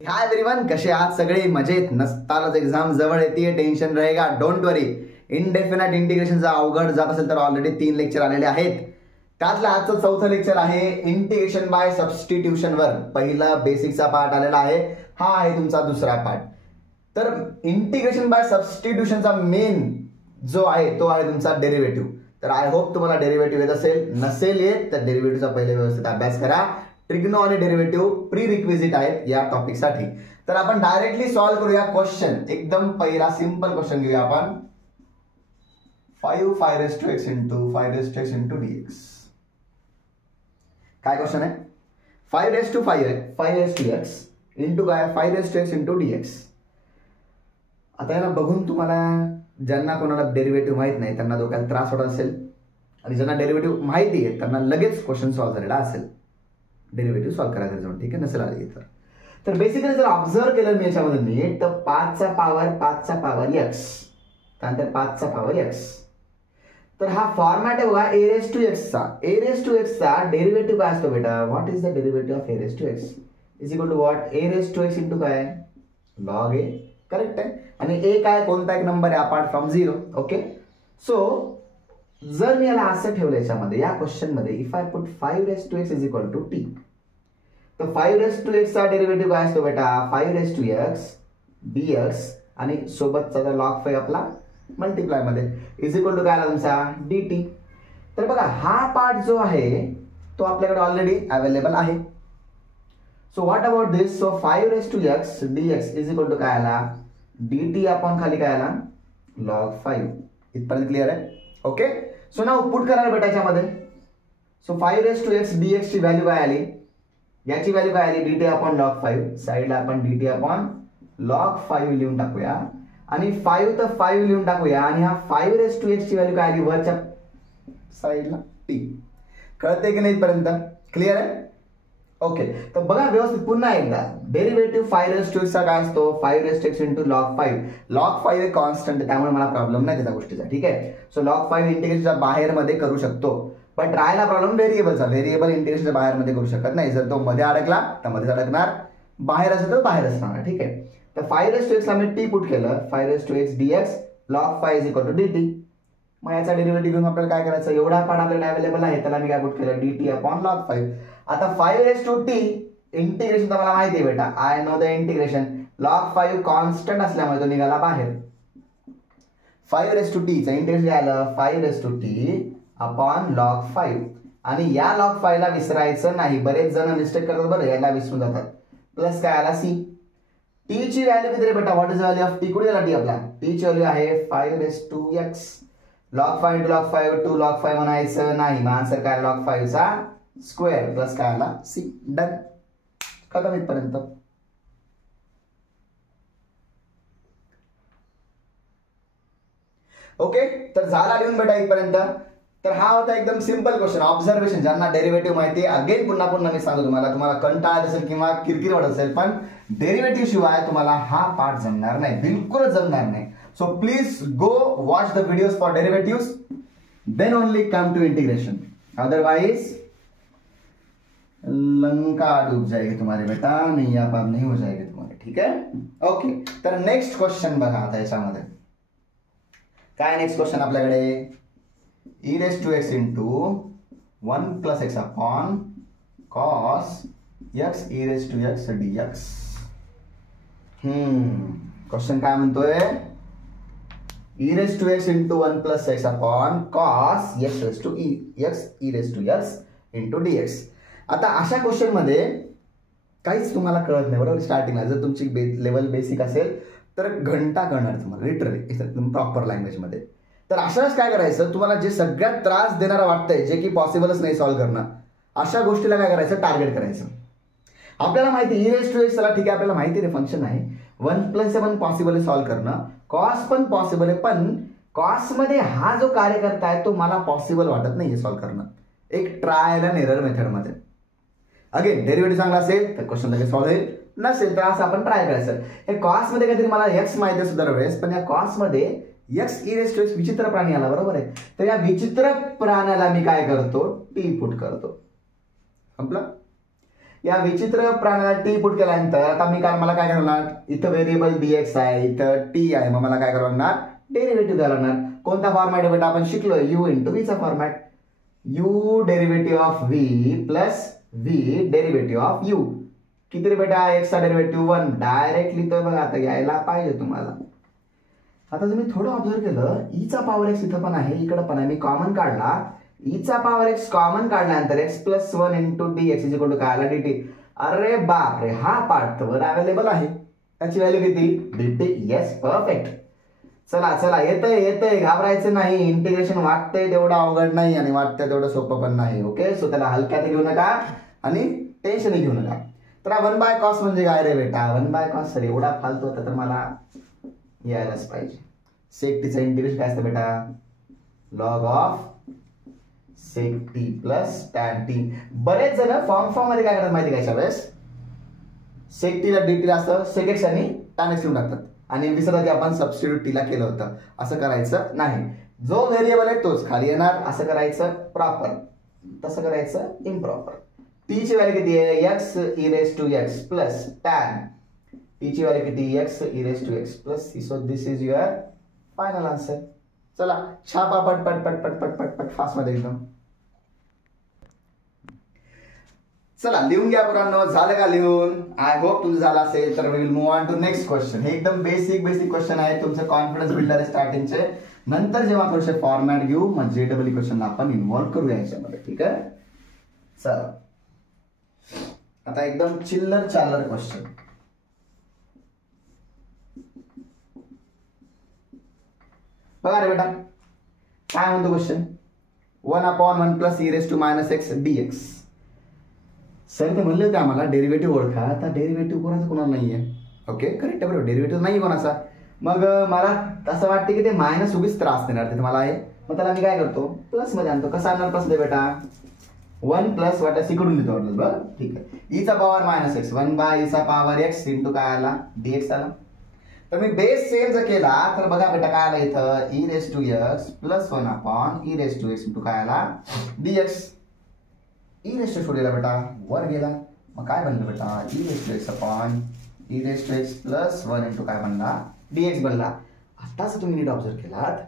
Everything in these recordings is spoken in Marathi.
हाय एवरीवन, कसे आहात सगळे? मजेत नसतानाच एक्झाम जवळ येते, टेन्शन रहेगा, डोंट वरी. इनडेफिनाइट इंटिग्रेशनचा अवघड जात असेल तर ऑलरेडी 3 लेक्चर आलेले आहेत. त्यातलं आजचं चौथं लेक्चर आहे इंटिग्रेशन बाय सबस्टिट्यूशन वर. पहिला बेसिकचा पार्ट आलेला आहे, हा आहे तुमचा दुसरा पार्ट. तर इंटिग्रेशन बाय सबस्टिट्यूशनचा मेन जो आहे तो आहे तुमचा डेरिव्हेटिव्ह. तर आय होप तुम्हाला डेरिव्हेटिव्ह येत असेल. नसेल येत तर डेरिव्हेटिव्हचा पहिले व्यवस्थित अभ्यास करा. ट्रिग्नो आणि डेरिव्हेटिव्ह प्री रिक्विजिट आहेत या टॉपिकसाठी. तर आपण डायरेक्टली सॉल्व्ह करूया क्वेश्चन. एकदम पहिला सिंपल क्वेश्चन घेऊया आपण. 5 into 5 into dx. काय क्वेश्चन आहे? 5x इंटू काय 5x into dx. आता याला बघून तुम्हाला ज्यांना कोणाला डेरिव्हेटिव्ह माहित नाही त्यांना डोक्याला त्रास होत असेल, आणि ज्यांना डेरिव्हेटिव्ह माहिती आहे त्यांना लगेच क्वेश्चन सॉल्व्ह झालेला असेल. डेरिव्हेटिव्ह सॉल्व्ह करायचं जाऊन, ठीक आहे, नसेल आले तर बेसिकली जर ऑब्झर्व केलं मी याच्यामध्ये नीट तर 5चा पॉवर x, त्यानंतर 5चा पॉवर x. तर हा फॉर्मॅट आहे बघा a raised to x चा. a raised to x चा डेरिव्हेटिव्ह काय असतो बेटा? What is the derivative of a raised to x is equal to what? a raised to x into काय? log a. करेक्ट आहे. आणि a काय? कोणता एक नंबर आहे अपार्ट फ्रॉम 0. ओके, सो जर मी याला असं ठेवलं याच्यामध्ये या क्वेश्चन मध्ये, if I put 5 raised to x is equal to t, तर 5 raised to x चा डेरिव्हेटिव्ह काय असतो बेटा? 5 raised to x dx आणि सोबतचा log 5 आपला मल्टिप्लाय मध्ये इज इक्वल टू काय आला तुमचा? dt. तर बघा हा पार्ट जो आहे तो आपल्याकडे ऑलरेडी अवेलेबल आहे. So what about this? So 5 raised to x dx is equal to काय आला? dt आपण खाली काय आला? log 5. इथपर्यंत क्लिअर आहे? ओके, सो नाउ पुट करा बेटा याच्यामध्ये. So 5 raised to x dx ची व्हॅल्यू काय आली? याची व्हॅल्यू काय आली? dt upon log 5. साइडला आपण dt अपॉन log 5 लिहून टाकूया, आणि 5 तर 5 लिहून टाकूया, आणि हा 5 raised to x ची व्हॅल्यू काय आली? वरच्या साइडला t. कळते की नाही इथपर्यंत? क्लिअर आहे? ओके, तर बघा व्यवस्थित पुन्हा एकदा. डेरिव्हेटिव्ह 5 raised to x चा काय असतो? 5 raised to x into log 5. log 5 हे कॉन्स्टंट आहे, त्यामुळे मला प्रॉब्लेम नाही त्या गोष्टीचा, ठीक आहे. सो log 5 इंटिग्रेशनच्या बाहेर मध्ये करू शकतो, पण राहायला प्रॉब्लेम व्हेरिएबलचा. व्हेरिएबल इंटिग्रेशनच्या बाहेर मध्ये करू शकत नाही. जर तो मध्ये अडकला तर मध्येच अडकणार, बाहेर असेल तर बाहेरच राहणार, ठीक आहे. तर 5 raised to x ला मी t पुट केलं. 5 raised to x dx log 5 is equal to dt. मग याचा डेरिव्हेटिव्ह घेऊन आपल्याला काय करायचं? एवढा पार्ट आपल्याला अवेलेबल आहे, त्याला मी काय पुट केलं? dt upon log 5. आता 5 raised to t इंटिग्रेशन तर मला माहिती आहे बेटा, I know the integration. log 5 constant असल्यामुळे तो निघाला बाहेर. 5 raised to t चं इंटिग्रेशन काय आलं? 5 raised to t upon log 5. आणि या log 5 ला विसरायचं नाही. बरेच जण मिस्टेक करतात बरं, याला विसरून जातात. प्लस काय आला? c. t ची व्हॅल्यू किती रे बेटा? What is the value of t? कुठे गेला t आपला? t ची व्हॅल्यू आहे 5 raised to x. log 5 into log 5 2 log 5 म्हणायचं नाही. मग आन्सर काय? log 5 चा स्क्वेअर प्लस काय आला? c. डन. खतम इथपर्यंत. ओके, तर झाला लिहून बेटा इथपर्यंत. तर हा होता एकदम सिंपल क्वेश्चन. ऑब्झर्वेशन, ज्यांना डेरिव्हेटिव्ह माहिती आहे, अगेन पुन्हा मी सांगतो तुम्हाला कंटाळा असेल किंवा किरकिर वाटत असेल, पण डेरिव्हेटिव्ह शिवाय तुम्हाला हा पार्ट जमणार नाही, बिलकुलच जमणार नाही. So please go watch the videos for derivatives, then only come to integration. Otherwise Lanka डूब जाएगी तुम्हारे बेटा, नहीं आप नहीं हो जाएगी तुम्हारे, ठीक है. ओके, तर नेक्स्ट क्वेश्चन बघा आता याच्यामध्ये काय. नेक्स्ट क्वेश्चन आपल्याकडे e raised to x into 1 plus x upon cos x e raised to x dx. Question काय म्हणतोय? e raised to x into 1 plus x upon cos x raised to e raised to x into dx. आता अशा क्वेश्चन मध्ये काहीच तुम्हाला कळत नाही बरोबर. स्टार्टिंगला जर तुमची लेवल बेसिक असेल तर घंटा करणार तुम्हाला, लिटरली एकदम प्रॉपर लँग्वेज मध्ये. तर अशाच काय करायचं, तुम्हाला जे सगळ्यात त्रास देणारं वाटतंय, जे की पॉसिबलच नाही सॉल्व्ह करणं, अशा गोष्टीला काय करायचं? टार्गेट करायचं. आपल्याला माहिती e raised to x ला, ठीक आहे, आपल्याला माहिती आहे फंक्शन आहे. 1 प्लस पण पॉसिबल आहे सॉल्व्ह करणं, कॉस पण पॉसिबल आहे, पण कॉस मध्ये हा जो कार्य करताय तो मला पॉसिबल वाटत नाहीये सॉल्व्ह करणं. एक ट्रायल अँड एरर मेथड मध्ये. अगेन डेरिव्हेटिव्ह चांगला असेल तर क्वेश्चन लगेच सॉल्व्ह होईल, नसेल तर असं आपण ट्राय करायचं. हे कॉस मध्ये काहीतरी मला x माहिती आहे सुद्धा वेळेस, पण या कॉस मध्ये x e raised to x विचित्र प्राणी आला बरोबर आहे. तर या विचित्र प्राण्याला मी काय करतो? t पुट करतो. संपलं. या विचित्र प्राण्याला टी पुट केल्यानंतर आता मला काय करणार, इथं व्हेरिएबल dx आहे, इथं टी आहे, मग मला काय करावं लागणार, डेरिव्हेटिव्ह द्यावं लागणार. कोणता फॉर्मॅट बेटा आपण शिकलोय, u इंटू व्हीचा format. u derivative of v plus v derivative of u. किती रे बेटा, x चा डेरिव्हेटिव्ह 1. डायरेक्टली तर बघा आता यायला पाहिजे तुम्हाला. आता तुम्ही थोडं ऑब्झर्व केलं, e चा पॉवर x इथं पण आहे, इकडं पण आहे, मी कॉमन काढला, e चा पॉवर x कॉमन काढल्यानंतर x plus 1 into dx is equal to काय आला, dt. अरे बापरे, हा पार्ट तर अवेलेबल आहे. त्याची व्हॅल्यू किती, dt. Yes, perfect. चला चला, येतंय घाबरायचं नाही. इंटिग्रेशन वाटतंय तेवढं अवघड नाही आणि वाटतंय तेवढं सोपं पण नाही. ओके, सो त्याला हलक्यात घेऊ नका आणि टेन्शन घेऊ नका. तर 1/cos म्हणजे काय रे बेटा, 1/cos सर एवढा फालतू होता तर मला यायलाच पाहिजे. सेक टीचं इंटिग्रेशन काय असतं बेटा, log of sec t plus tan t. बरेच जण फॉर्म मध्ये काय करतात माहिती काय, वेळेस सेक टीला dt असतं, सेक एक्स आणि टॅन एक्स लिहून टाकतात आणि विसरतात की आपण सबस्टिट्यूट टीला केलं होतं. असं करायचं नाही. जो व्हेरिएबल आहे तोच खाली येणार. असं करायचं प्रॉपर, तसं करायचं इम्प्रॉपर. टी ची व्हॅल्यू किती आहे, x e raised to x plus tan. T ची व्हॅल्यू किती, x e raised to x plus c. So this is your final answer. चला छापा पट पट पट पट पट पट पट फास्ट मध्ये एकदम. चला लिहून घ्या पुरांनो. झालं का लिहून, आय होप तुमचं झालं असेल. तर we will move on to next question. हे एकदम बेसिक क्वेश्चन आहे, तुमचं कॉन्फिडन्स बिल्डर आहे स्टार्टिंगचे. नंतर जेव्हा थोडेसे फॉर्मॅट घेऊ मग JEE क्वेश्चनला आपण इन्व्हॉल्व करूया याच्यामध्ये. ठीक आहे, चला आता एकदम चिल्लर चालर क्वेश्चन. बघा रे बेटा, काय म्हणतो question, 1/1 plus e raised to -x dx. Sir ते म्हणले होते आम्हाला डेरिव्हेटिव्ह ओळखा. आता डेरिव्हेटिव्ह कोणाचा नाहीये. ओके, करेक्ट आहे, बरोबर, डेरिव्हेटिव्ह नाही कोणाचा. मग मला असं वाटतं की ते मायनस उगीच त्रास देणार तिथे मला आहे. मग त्याला मी काय करतो, प्लस मध्ये आणतो. कसा आणणार प्लस मध्ये बेटा, 1 प्लस वाटा इकडून लिहितो वाटलं. बरं ठीक आहे, e चा पॉवर -x 1/e चा पॉवर x इंटू काय आला, dx आला. तर मी बेस सेम जर केला तर बघा बेटा काय आला इथं, e raised to x plus 1/e raised to x into काय आला, dx. e raised to सोडला बेटा, वर गेला. मग काय बनलं बेटा, e raised to x upon e raised to x plus 1 into काय बनला, dx बनला. आताच तुम्ही नीट ऑब्झर्व केलात,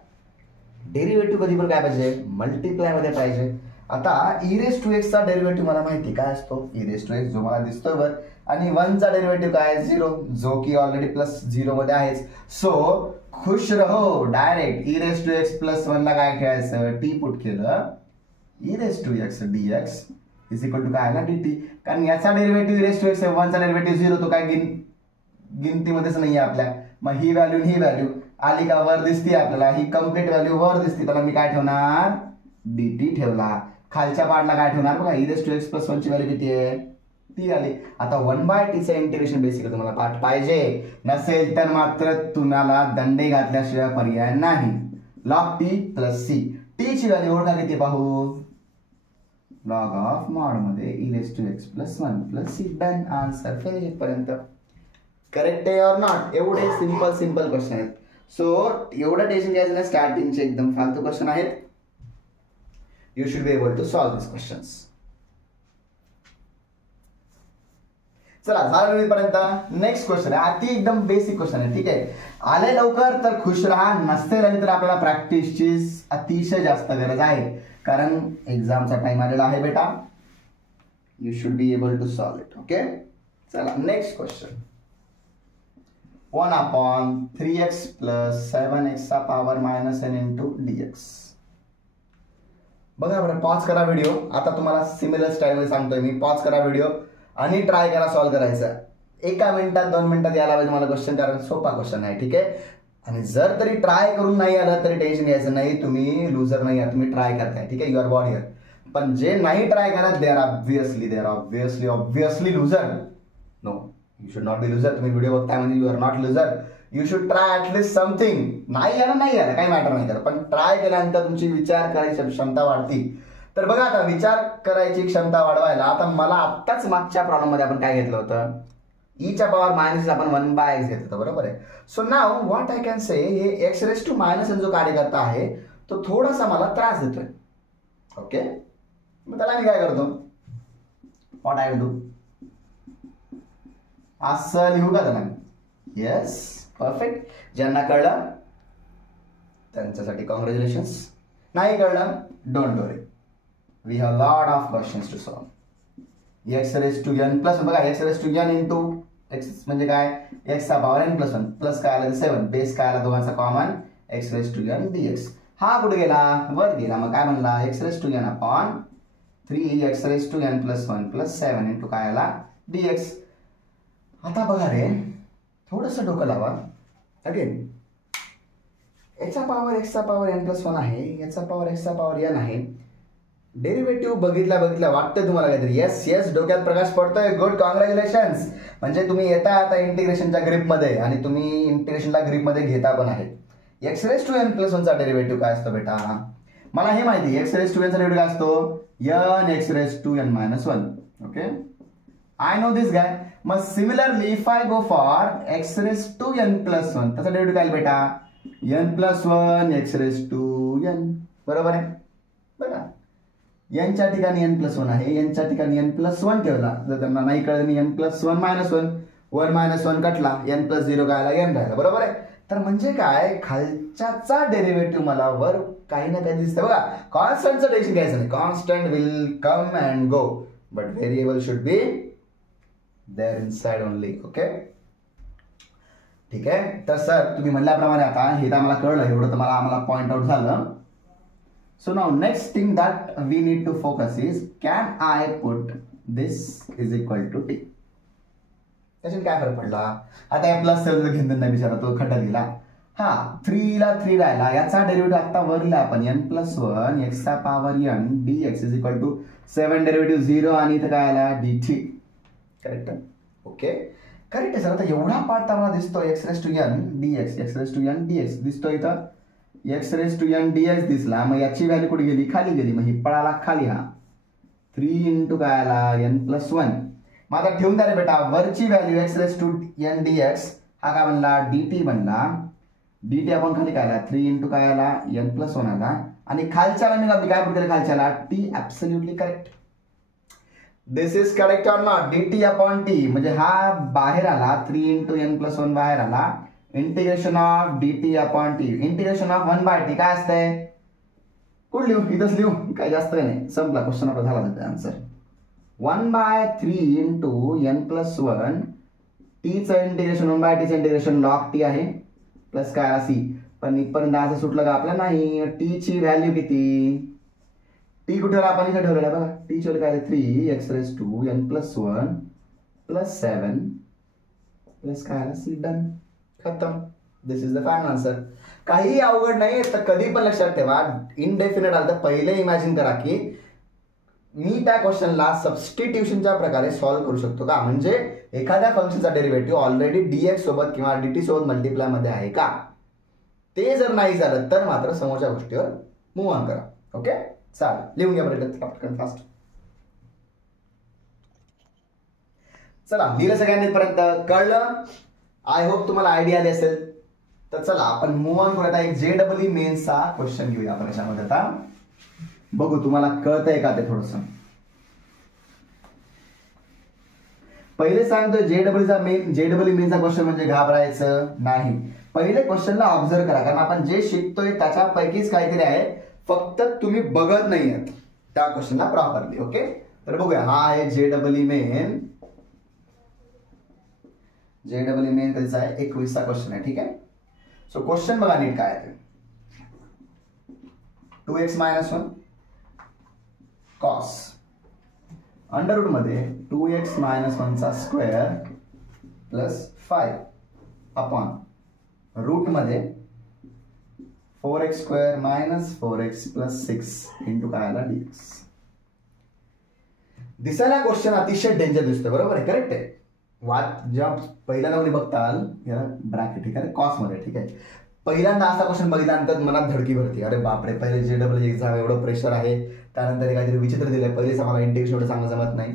डेरिव्हेटिव्ह कधी पण काय पाहिजे, मल्टिप्लाय मध्ये पाहिजे. आता e raised to x चा डेरिव्हेटिव्ह मला माहिती काय असतो, e raised to x जो मला दिसतोय वर, आणि 1 चा डेरिव्हेटिव्ह काय, 0, जो की ऑलरेडी प्लस 0 मध्ये आहेच. सो खुश रहो, direct e raised to x plus 1 ला काय खेळायचं, t पुट केलं, e raised to x dx is equal to काय आला, dt. कारण याचा derivative e raised to x आहे, 1 चा डेरिव्हेटिव्ह 0, तो काय गिनतीमध्येच नाहीये आपल्या. मग ही व्हॅल्यू आली का, वर दिसते आपल्याला, ही कम्प्लीट व्हॅल्यू वर दिसते. त्याला मी काय ठेवणार, dt ठेवला. खालच्या पार्टला काय ठेवणार बघा, e raised to x plus 1 ची व्हॅल्यू किती आहे, ती आली. आता 1/t चं इंटिग्रेशन बेसिकली तुम्हाला पाठ पाहिजे नसेल तर मात्र तुम्हाला दंडे घातल्याशिवाय पर्याय नाही. Log t plus c. t ची व्हॅल्यू ओळखा किती पाहू, लॉग ऑफ मॉड मध्ये e raised to x plus 1 plus c. Done, answer finish इथपर्यंत. करेक्ट आहे और नॉट. एवढे सिंपल क्वेश्चन आहेत. सो एवढं टेन्शन घ्यायचं नाही, स्टार्टिंगचे एकदम फालतू क्वेश्चन आहेत. You should be able to solve these questions. चला झालं पर्यंत. नेक्स्ट क्वेश्चन आहे, अति एकदम बेसिक क्वेश्चन आहे. ठीक आहे, आले लवकर तर खुश राहा, नसते राहिले तर आपल्याला प्रॅक्टिसची अतिशय जास्त गरज आहे, कारण एक्झामचा टाइम आलेला आहे बेटा. You should be able to solve it. Okay, चला next question. 1/3x plus 7x चा पॉवर -n इंटू dx. बघा बरं, पॉज करा व्हिडिओ. आता तुम्हाला सिमिलर स्टाईलमध्ये सांगतोय मी, पॉज करा व्हिडिओ आणि ट्राय करा सॉल्व करायचं. 1 मिनिटात 2 मिनिटात यायला पाहिजे तुम्हाला क्वेश्चन, कारण सोपा क्वेश्चन आहे. ठीक आहे, आणि जर तरी ट्राय करून नाही आलं तरी टेन्शन घ्यायचं नाही, तुम्ही लुजर नाही आहात, तुम्ही ट्राय करताय. ठीक आहे, युअर बॉडी हिअर. पण जे नाही ट्राय करत, they are obviously loser. No, you should not be loser. तुम्ही व्हिडिओ बघताय म्हणजे you are not loser. You should try at least something. नाही आलं काही मॅटर नाही करत, पण ट्राय केल्यानंतर तुमची विचार करायची क्षमता वाढती. तर बघा आता विचार करायची क्षमता वाढवायला, आता मला आत्ताच मागच्या प्रॉब्लेम मध्ये आपण काय घेतलं होतं, e च्या पॉवर मायनस आपण 1/x घेतलं होतं, बरोबर आहे. So now what I can say, हे x raised to -n जो कार्यकर्ता आहे तो थोडासा मला त्रास देतोय. ओके, मग त्याला मी काय करतो, व्हॉट आय विल डू, असं लिहू का त्याला? Yes, perfect. ज्यांना कळलं त्यांच्यासाठी कॉंग्रॅच्युलेशन्स, नाही कळलं don't worry, we have lot of questions to solve. X raise to n plus बघा, x raise to n into x म्हणजे काय, एक्स चा power n plus one, plus काय आला 7, बेस काय आला दोघांचा common, x raise to n dx. हा कुठे गेला, वर गेला. मग काय म्हणला, x raise to n upon 3 x raise to n plus 1 plus 7 into काय आला डीएक्स. आता बघा रे, थोडंसं डोकं लावा. अगेन याचा पॉवर एक्सचा पॉवर एन प्लस 1 आहे, याचा पॉवर एक्सचा पॉवर एन आहे. डेरिव्हेटिव्ह बघितल्या वाटतं तुम्हाला काहीतरी. येस येस, डोक्यात प्रकाश पडतोय. Good, congratulations. म्हणजे तुम्ही येता आता इंटिग्रेशनच्या ग्रीपमध्ये आणि तुम्ही इंटिग्रेशनला ग्रीपमध्ये घेता पण आहे. X raise to n plus 1 चा डेरिव्हेटिव्ह काय असतो बेटा, मला हे माहिती. एक्स रेज टू एन चा डेरिव्हेटिव्ह काय असतो, n x raise to n minus 1. Okay, I know this guy. मग similarly if I go for x raise to n plus 1, त्याचा डेरिव्हेटिव्ह काय बेटा, n plus 1 x raise to n. बरोबर आहे बघा, यांच्या ठिकाणी एन प्लस 1 आहे, यांच्या ठिकाणी एन प्लस 1 ठेवला. जर त्यांना नाही कळलं मी एन प्लस 1 मायनस 1, 1 मायनस 1 कटला, एन प्लस 0 काय आला, एन राहिला. बरोबर आहे. तर म्हणजे काय, खालच्याचा डेरिव्हेटिव्ह मला वर काही ना काही दिसतं बघा. कॉन्स्टंटचं टेन्शन घ्यायचं नाही, constant will come and go, but variable should be there inside only. Okay, ठीक आहे. तर सर तुम्ही म्हणल्याप्रमाणे आता हे तर आम्हाला कळलं, एवढं तर मला आम्हाला पॉइंट आउट झालं. So now next thing that we need to focus is, can I put this is equal to t? त्याच्यात काय फरक पडला, आता या प्लस सेल घेऊन नाही बिचारा, तो खड्डा दिला. हा 3 ला 3 राहिला, याचा डेरिव्हेटिव्ह आता वरला आपण एन प्लस 1 एक्स चा power n d x is equal to 7 derivative 0 आणि इथं काय आला d t. Correct, okay correct आहे सर. आता एवढा पार्ट आम्हाला दिसतो, x raise to n d x, x raise to n d x दिसतो इथं, x raise to n dx दिसला. मग याची व्हॅल्यू कुठे गेली, खाली गेली. मग ही पळाला खाली, हा 3 इंटू काय आला एन प्लस 1. मग आता ठेवून द्या रे बेटा, वरची value x raise to n dx हा काय बनला dt बनला, dt आपण खाली काय आला 3 इंटू काय आला एन प्लस 1 आला. आणि खालच्याला मी काय पुट केलं, खालच्याला t. Absolutely correct, this is correct or not. dt upon t म्हणजे हा बाहेर आला, 3 इंटू एन प्लस 1 बाहेर आला. Integration of dt upon t, integration of 1 by t काय असतंय, कुठं लिहू, इथंच लिहू, काय जास्त नाही, संपला क्वेश्चन आपला झाला त्याचा answer. 1/3 into n plus 1 t चं इंटिग्रेशन 1/t चं इंटिग्रेशन लॉग t आहे प्लस काय आला c. पण इथपर्यंत असं सुटलं का आपल्याला, नाही. t ची व्हॅल्यू किती, t कुठे आपण इथे ठेवलेला बघा, t ची व्हॅल्यू काय 3 x raise to n plus 1 plus 7 plus काय आला c. डन, खतम. This is the final answer. काही अवघड नाही. तर कधी पण लक्षात ठेवा, इनडेफिनेट आलं तर पहिले इमॅजिन करा की मी त्या क्वेश्चनला सबस्टिट्यूशनच्या प्रकारे सॉल्व्ह करू शकतो का, म्हणजे एखाद्या फंक्शनचा डेरिव्हेटिव्ह ऑलरेडी डीएक्स सोबत किंवा dt सोबत मल्टिप्लाय मध्ये आहे का. ते जर नाही झालं तर मात्र समोरच्या गोष्टीवर मूव्ह ऑन करा. ओके, चालेल, लिहून घ्या बरं फास्ट. चला, लिहिलं सगळ्यांनी पर्यंत, कळलं. आय होप तुम्हाला आयडिया आली असेल. तर चला आपण मूव्ह ऑन करूया. एक JEE मेन्सचा क्वेश्चन घेऊया आपण याच्यामध्ये. आता बघू तुम्हाला कळतंय का ते थोडस. पहिले सांगतोय JEE मेन्सचा क्वेश्चन म्हणजे घाबरायचं नाही. पहिले क्वेश्चनला ऑब्झर्व करा, कारण आपण जे शिकतोय त्याच्यापैकीच काहीतरी आहे, फक्त तुम्ही बघत नाहीये त्या क्वेश्चनला प्रॉपरली. ओके, तर बघूया. हा आहे JEE मेन. JEE मेन कधीचा आहे, 21चा क्वेश्चन आहे. ठीक आहे. सो क्वेश्चन बघा नीट काय आहे. 2x minus 1 cos under root मध्ये 2x मायनस 1 चा स्क्वेअर प्लस 5 अपॉन रूट मध्ये 4x square minus 4x plus 6 into काय आला dx. दिसायला क्वेश्चन अतिशय डेंजर दिसतो, बरोबर आहे, करेक्ट आहे. जेव्हा पहिल्यांदा कोणी बघताल याला ब्रॅकेट, ठीक आहे, कॉस मध्ये, ठीक आहे, पहिल्यांदा असा क्वेश्चन बघितल्यानंतर मनात धडकी भरती, अरे बापरे, पहिले JEE एक्झाम एवढं प्रेशर आहे, त्यानंतर काहीतरी विचित्र दिलंय, पहिलेच आम्हाला इंटिग्रेशन एवढं चांगलं जमत नाही,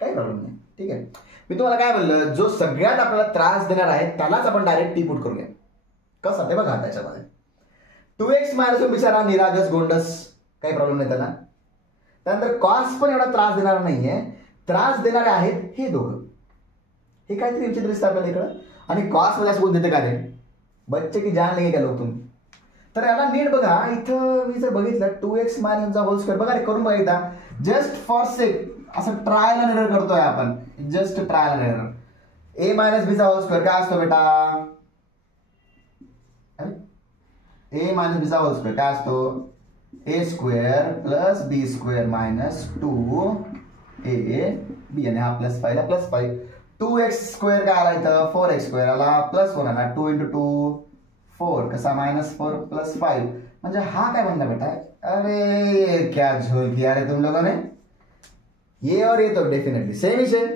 काही प्रॉब्लेम नाही. ठीक आहे, मी तुम्हाला काय बोललं, जो सगळ्यात आपल्याला त्रास देणार आहे त्यालाच आपण डायरेक्ट टी पुट करूया. कसं ते बघा त्याच्यामध्ये 2x मायनस 1 बिचारा निरागस गोंडस, काही प्रॉब्लेम नाही त्याला. त्यानंतर कॉस पण एवढा त्रास देणार नाहीये, त्रास देणारे आहेत हे दोघं. हे काहीतरी विचित्र दिसतं आपल्याला इकडं. आणि कॉस मध्ये असं बोल देते का रे, बच्चे की जान लेंगे क्या लोग तुम्ही. तर याला नीट बघा, इथं मी जर बघितलं 2x - होल स्क्वेअर, बघा रे करून बघितला जस्ट फॉर सेक, असं ट्रायल अँड एरर करतोय आपण, just trial and error. a - b whole square काय असतो बेटा, a - b होल स्क्वेअर काय असतो, a square plus b square minus 2ab, आणि हा प्लस 5 प्लस 5. 2x स्क्वेअर काय आला इथं, 4x स्क्वेअर आला प्लस 1 आला, 2 × 2 4 कसा -4 प्लस 5, म्हणजे हा काय बनला बेटा. अरे क्या झोल किया रे तुम लोगों ने, ये और ये तो डेफिनेटली सेम विषय.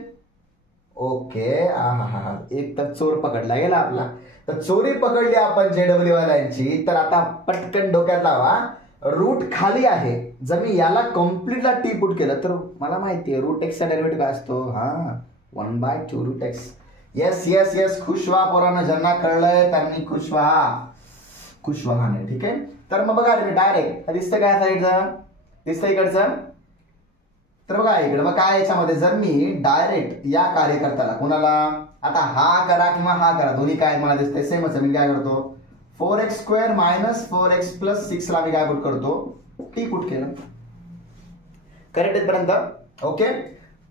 ओके, हा एक तर चोर पकडला गेला आपला. तर चोरी पकडली आपण JW वाल्यांची. तर आता पटकन डोक्यात लावा, रूट खाली आहे. जर मी याला कम्प्लीटला टी पुट केलं तर मला माहिती आहे रूट एक्सचा डेरिव्हेटिव्ह काय असतो, हा 1/2 root x. Yes yes yes, खुश व्हा पोरांना, ज्यांना कळलंय त्यांनी खुश व्हा, खुश व्हा नाही. ठीक आहे, तर मग बघा तुम्ही डायरेक्ट दिसतं काय साईडचं, दिसतं इकडचं. तर बघा इकडे मग काय याच्यामध्ये, जर मी डायरेक्ट या कार्यकर्त्याला कोणाला, आता हा करा किंवा हा करा, दोन्ही काय मला दिसतंय सेमच. मी काय करतो, 4x square minus 4x plus 6 ला मी काय पुट करतो, टी पुट केलं. करेक्ट इथपर्यंत. ओके,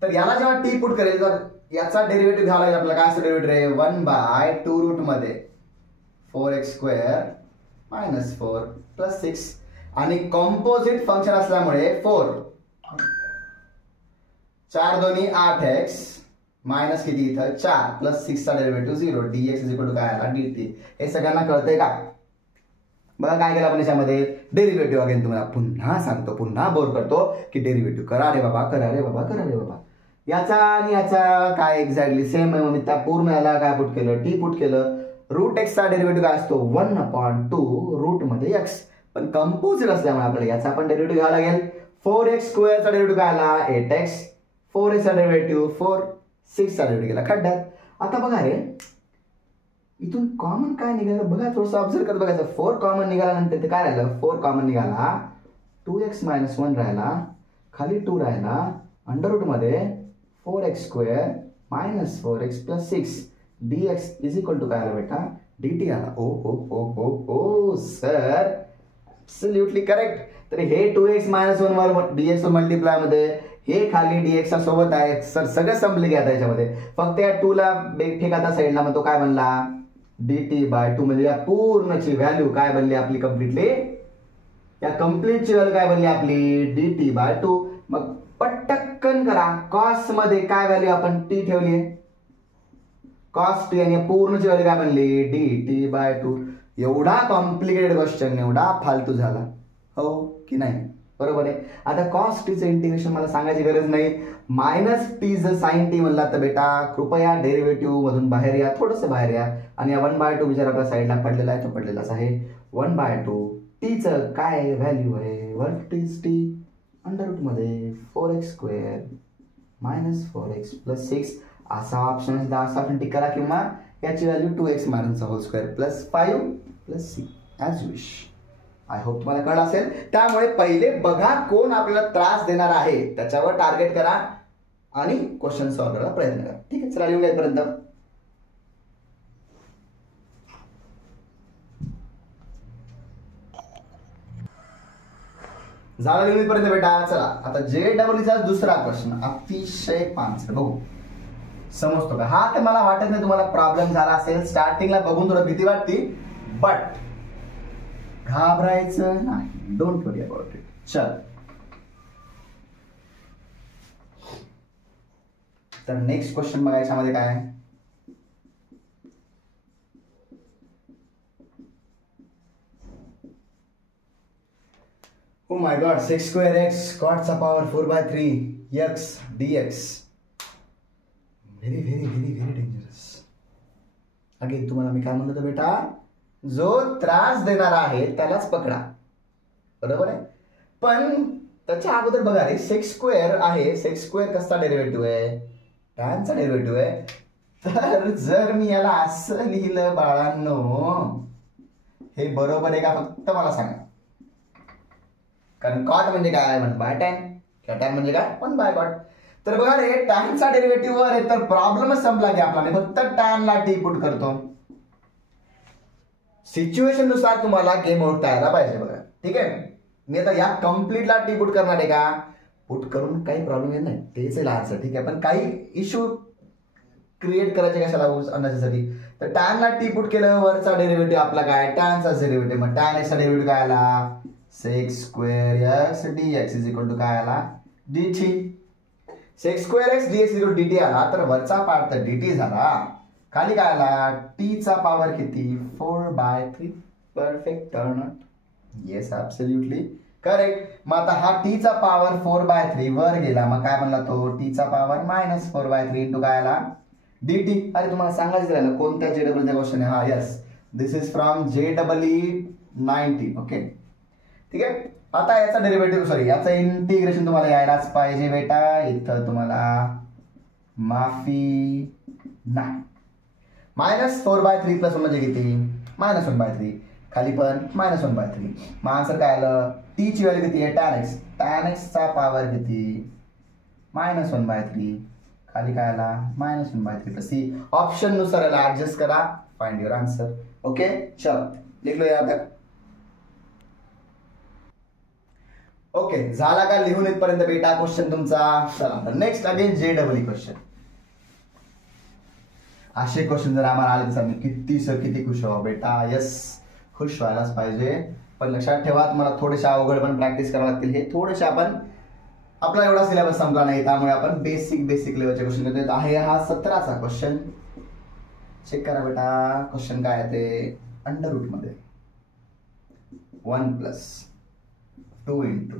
तर याला जेव्हा टी पुट करेल तर याचा डेरिव्हेटिव्ह घ्यावा लागेल आपल्याला. काय असतं डेरिव्हेटिव्ह, 1/2 रूट मध्ये 4x स्क्वेअर मायनस 4 प्लस 6, आणि कॉम्पोजिट फंक्शन असल्यामुळे 4 4 दोन्ही 8x मायनस किती इथं 4 प्लस 6 चा derivative 0, dx is equal to काय आला dt. हे सगळ्यांना कळतंय का. बघा काय केलं आपण याच्यामध्ये, डेरिव्हेटिव्ह अगेन तुम्हाला पुन्हा सांगतो, पुन्हा बोर करतो की डेरिव्हेटिव्ह करा रे बाबा, करा रे बाबा, करा रे बाबा. याचा आणि याचा काय एक्झॅक्टली सेम आहे. मग त्या पूर्ण याला काय पुट केलं, टी पुट केलं. रूट एक्सचा डेरिव्हेटिव्ह काय असतो, 1/2 रूट मध्ये x, पण कंपोजिट असल्यामुळे आपल्याला याचा पण डेरिव्हेटिव्ह घ्यावा लागेल. 4x स्क्वेअरचा डेरिव्हेटिव्ह काय आला 8x, 4x चा डेरिव्हेटिव्ह 4, 6 चा डेरिव्हेटिव्ह गेला खड्ड्यात. आता बघा रे इथून कॉमन काय निघालं बघा, थोडंसं ऑब्झर्व करत बघायचं. 4 कॉमन निघाल्यानंतर ते काय राहिलं, 4 कॉमन निघाला, 2x - 1 राहिला, खाली 2 राहिला, अंडर रूट मध्ये 4x square minus 4x plus 6 dx is equal to काय आला बेटा, dt आला. ओ ओ ओ ओ ओ सर, ॲब्सोल्युटली करेक्ट. तर हे 2x - 1 वर dx मल्टिप्लाय मध्ये हे खाली dx च्या सोबत आहे. सर सगळं संपलं की आता याच्यामध्ये फक्त या 2 ला फेकाता साईडला, मग तो काय बनला dt/2, म्हणजे या पूर्णची व्हॅल्यू काय बनली आपली कम्प्लिटली, या कम्प्लीटची व्हॅल्यू काय बनली आपली dt/2. मग पटकन करा, कॉस मध्ये काय व्हॅल्यू आपण टी ठेवली, कॉस टी, आणि पूर्णची व्हॅल्यू काय बनली dt/2. एवढा कॉम्प्लिकेटेड क्वेश्चन, एवढा फालतू झाला हो की नाही, बरोबर आहे. आता कॉस टीचं इंटिग्रेशन मला सांगायची गरज नाही. मायनस टी जर साइन टी म्हणला तर बेटा कृपया डेरिव्हेटिव्ह मधून बाहेर या, थोडंसं बाहेर या, आणि या 1/2 विचार आपल्या साईडला पडलेला आहे, तो पडलेलाच आहे. 1/2 टीचं काय व्हॅल्यू आहे, वर्क टीज टी अंडर रूट मध्ये 4x square minus 4x plus 6 असा ऑप्शन आहे. असा ऑप्शन टिक करा, किंवा याची value 2x - whole square plus 5 plus 6 as you wish. I hope तुम्हाला कळलं असेल. त्यामुळे पहिले बघा कोण आपल्याला त्रास देणार आहे, त्याच्यावर टार्गेट करा आणि क्वेश्चन सॉल्व्ह करायला प्रयत्न करा. ठीक आहे, चला लिहून येईपर्यंत. झालं लिहून येईपर्यंत बेटा. चला आता JEEचा दुसरा प्रश्न अतिशय पांचट, बघू समजतो का. हा तर मला वाटत नाही तुम्हाला प्रॉब्लेम झाला असेल. स्टार्टिंगला बघून थोडं भीती वाटते, बट घाबरायचं नाही, डोंट वरी अबाउट इट. चल तर नेक्स्ट क्वेश्चन बघा, याच्यामध्ये काय आहे. Oh my God, 6 square x कॉटचा power 4/3 x dx. Very very very very dangerous. Again तुम्हाला मी काय म्हणतो बेटा, जो त्रास देणार आहे त्यालाच पकडा, बरोबर आहे. पण त्याच्या अगोदर बघा रे, 6 स्क्वेअर आहे, 6 स्क्वेअर कसा डेरिव्हेटिव्ह आहे, टॅनचा डेरिव्हेटिव्ह आहे. तर जर मी याला असं लिहिलं बाळांनो, हे बरोबर आहे का फक्त मला सांगा. कारण कॉट म्हणजे काय 1/tan, किंवा टॅन म्हणजे काय 1/cot. तर बघा रे, टॅनचा डेरिव्हेटिव्ह वर आहे तर प्रॉब्लेमच संपला की आपला. मी फक्त टॅनला टी पुट करतो. सिच्युएशन नुसार तुम्हाला गेम ओळखता यायला पाहिजे बघा. ठीक आहे, मी आता या कम्प्लीटला टी पुट करणार आहे का, पुट करून काही प्रॉब्लेम येत नाही, तेच आहे लहानसं. ठीक आहे, पण काही इश्यू क्रिएट करायचे कशाला अननेसेसरी. तर टॅनला टी पुट केलं, वरचा डेरिव्हेटिव्ह आपला काय, टॅनचा डेरिव्हेटिव्ह. मग टॅन एक्सचा डेरिव्हेटिव्ह काय आला, sec square x d x is equal to काय आला, dt. Sec square x d x is equal to dt आला, तर वरचा पार्ट तर dt झाला, खाली काय आला, t चा पॉवर किती, 4/3. Perfect turn out. Yes, absolutely correct. मग आता हा t चा पॉवर 4/3 वर गेला, मग काय म्हणला तो, t चा पॉवर -4/3 इंटू काय आला, dt. अरे तुम्हाला सांगायचं राहिलं कोणत्या JEE क्वेश्चन आहे. हा, yes, this is from JEE 19. Okay, ठीक आहे. आता याचा डेरिव्हेटिव्ह, सॉरी, याचं इंटिग्रेशन तुम्हाला यायलाच पाहिजे बेटा. इथं तुम्हाला माफी नाही. -4/3 प्लस म्हणजे किती, -1/3. खाली पण -1/3. मग आन्सर काय आलं, टी ची व्हॅल्यू किती आहे, टॅन एक्स. टॅन एक्स चा पॉवर किती, -1/3. खाली काय आला, -1/3 प्लस सी. ऑप्शन नुसार याला ऍडजस्ट करा, फाइंड युअर आन्सर. ओके, चलो लिख लो यहाँ तक. ओके, झाला का लिहून इथपर्यंत बेटा क्वेश्चन तुमचा. चला नेक्स्ट अगेन JEE क्वेश्चन. असे क्वेश्चन जर आम्हाला आले तर मी किती खुश व्हावं बेटा. यस, खुश व्हायलाच पाहिजे. पण लक्षात ठेवा, तुम्हाला थोडेसे अवघड पण प्रॅक्टिस करावं लागतील. हे थोडेसे आपण, आपला एवढा सिलेबस संपला नाही त्यामुळे आपण बेसिक लेवलचे क्वेश्चन घेतो. आहे हा 17चा क्वेश्चन. चेक करा बेटा, क्वेश्चन काय आहे ते. अंडर रूट मध्ये 1 + 2 into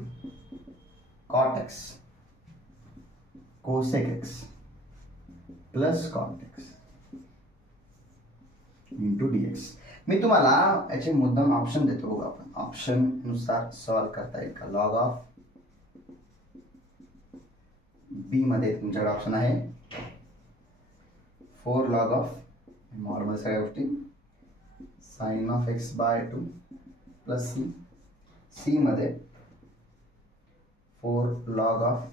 cot x cosec x plus cot x into dx. मी तुम्हाला याचे मुद्दाम ऑप्शन देतो बघा. आपण ऑप्शन नुसार सॉल्व करता येईल का. लॉग ऑफ बी मध्ये तुमच्याकडे ऑप्शन आहे 4 log ऑफ नॉर्मल सगळ्या गोष्टी, sine of x/2 plus c. C मध्ये 4 log of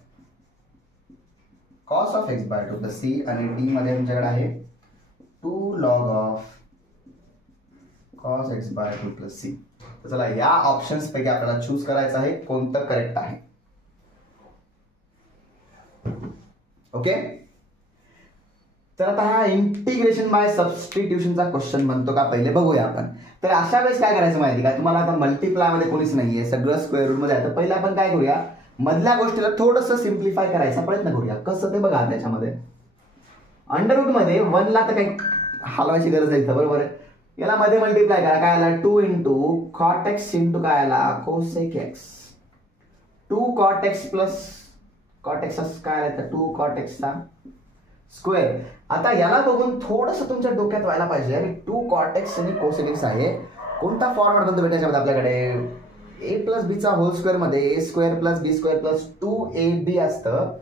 cos of x/2 plus c. आणि डी मध्ये तुमच्याकडे आहे 2 log of cos x/2 plus c. तर चला या ऑप्शन्स पैकी आपल्याला चूज करायचं आहे कोणतं करेक्ट आहे. ओके, तर आता हा इंटिग्रेशन बाय सबस्टिट्यूशनचा क्वेश्चन बनतो का पहिले बघूया आपण. तर अशा वेळेस काय करायचं माहिती का, तुम्हाला आता मल्टिप्लाय मध्ये कोणीच नाहीये, सगळं स्क्वेअर रूट मध्ये आहे. तर पहिले आपण काय करूया, मधल्या गोष्टीला थोडंसं सिम्प्लिफाय करायचा प्रयत्न करूया. कसं ते बघा. त्याच्यामध्ये अंडर रूट मध्ये 1 ला तर काही हलवायची गरज नाही, बरोबर आहे. याला मध्ये मल्टिप्लाय करा, काय आला 2 इंटू cot x इंटू काय आला cosec x. 2 cot x plus cot x काय आला 2 cot x चा स्क्वेअर. आता याला बघून थोडंसं तुमच्या डोक्यात व्हायला पाहिजे, आणि 2 cot x आणि cosec x आहे. कोणता फॉर्मॅट बनतो भेटायच्यामध्ये आपल्याकडे, a प्लस बी चा होल स्क्वेअर मध्ये a square plus b square plus 2ab असतं.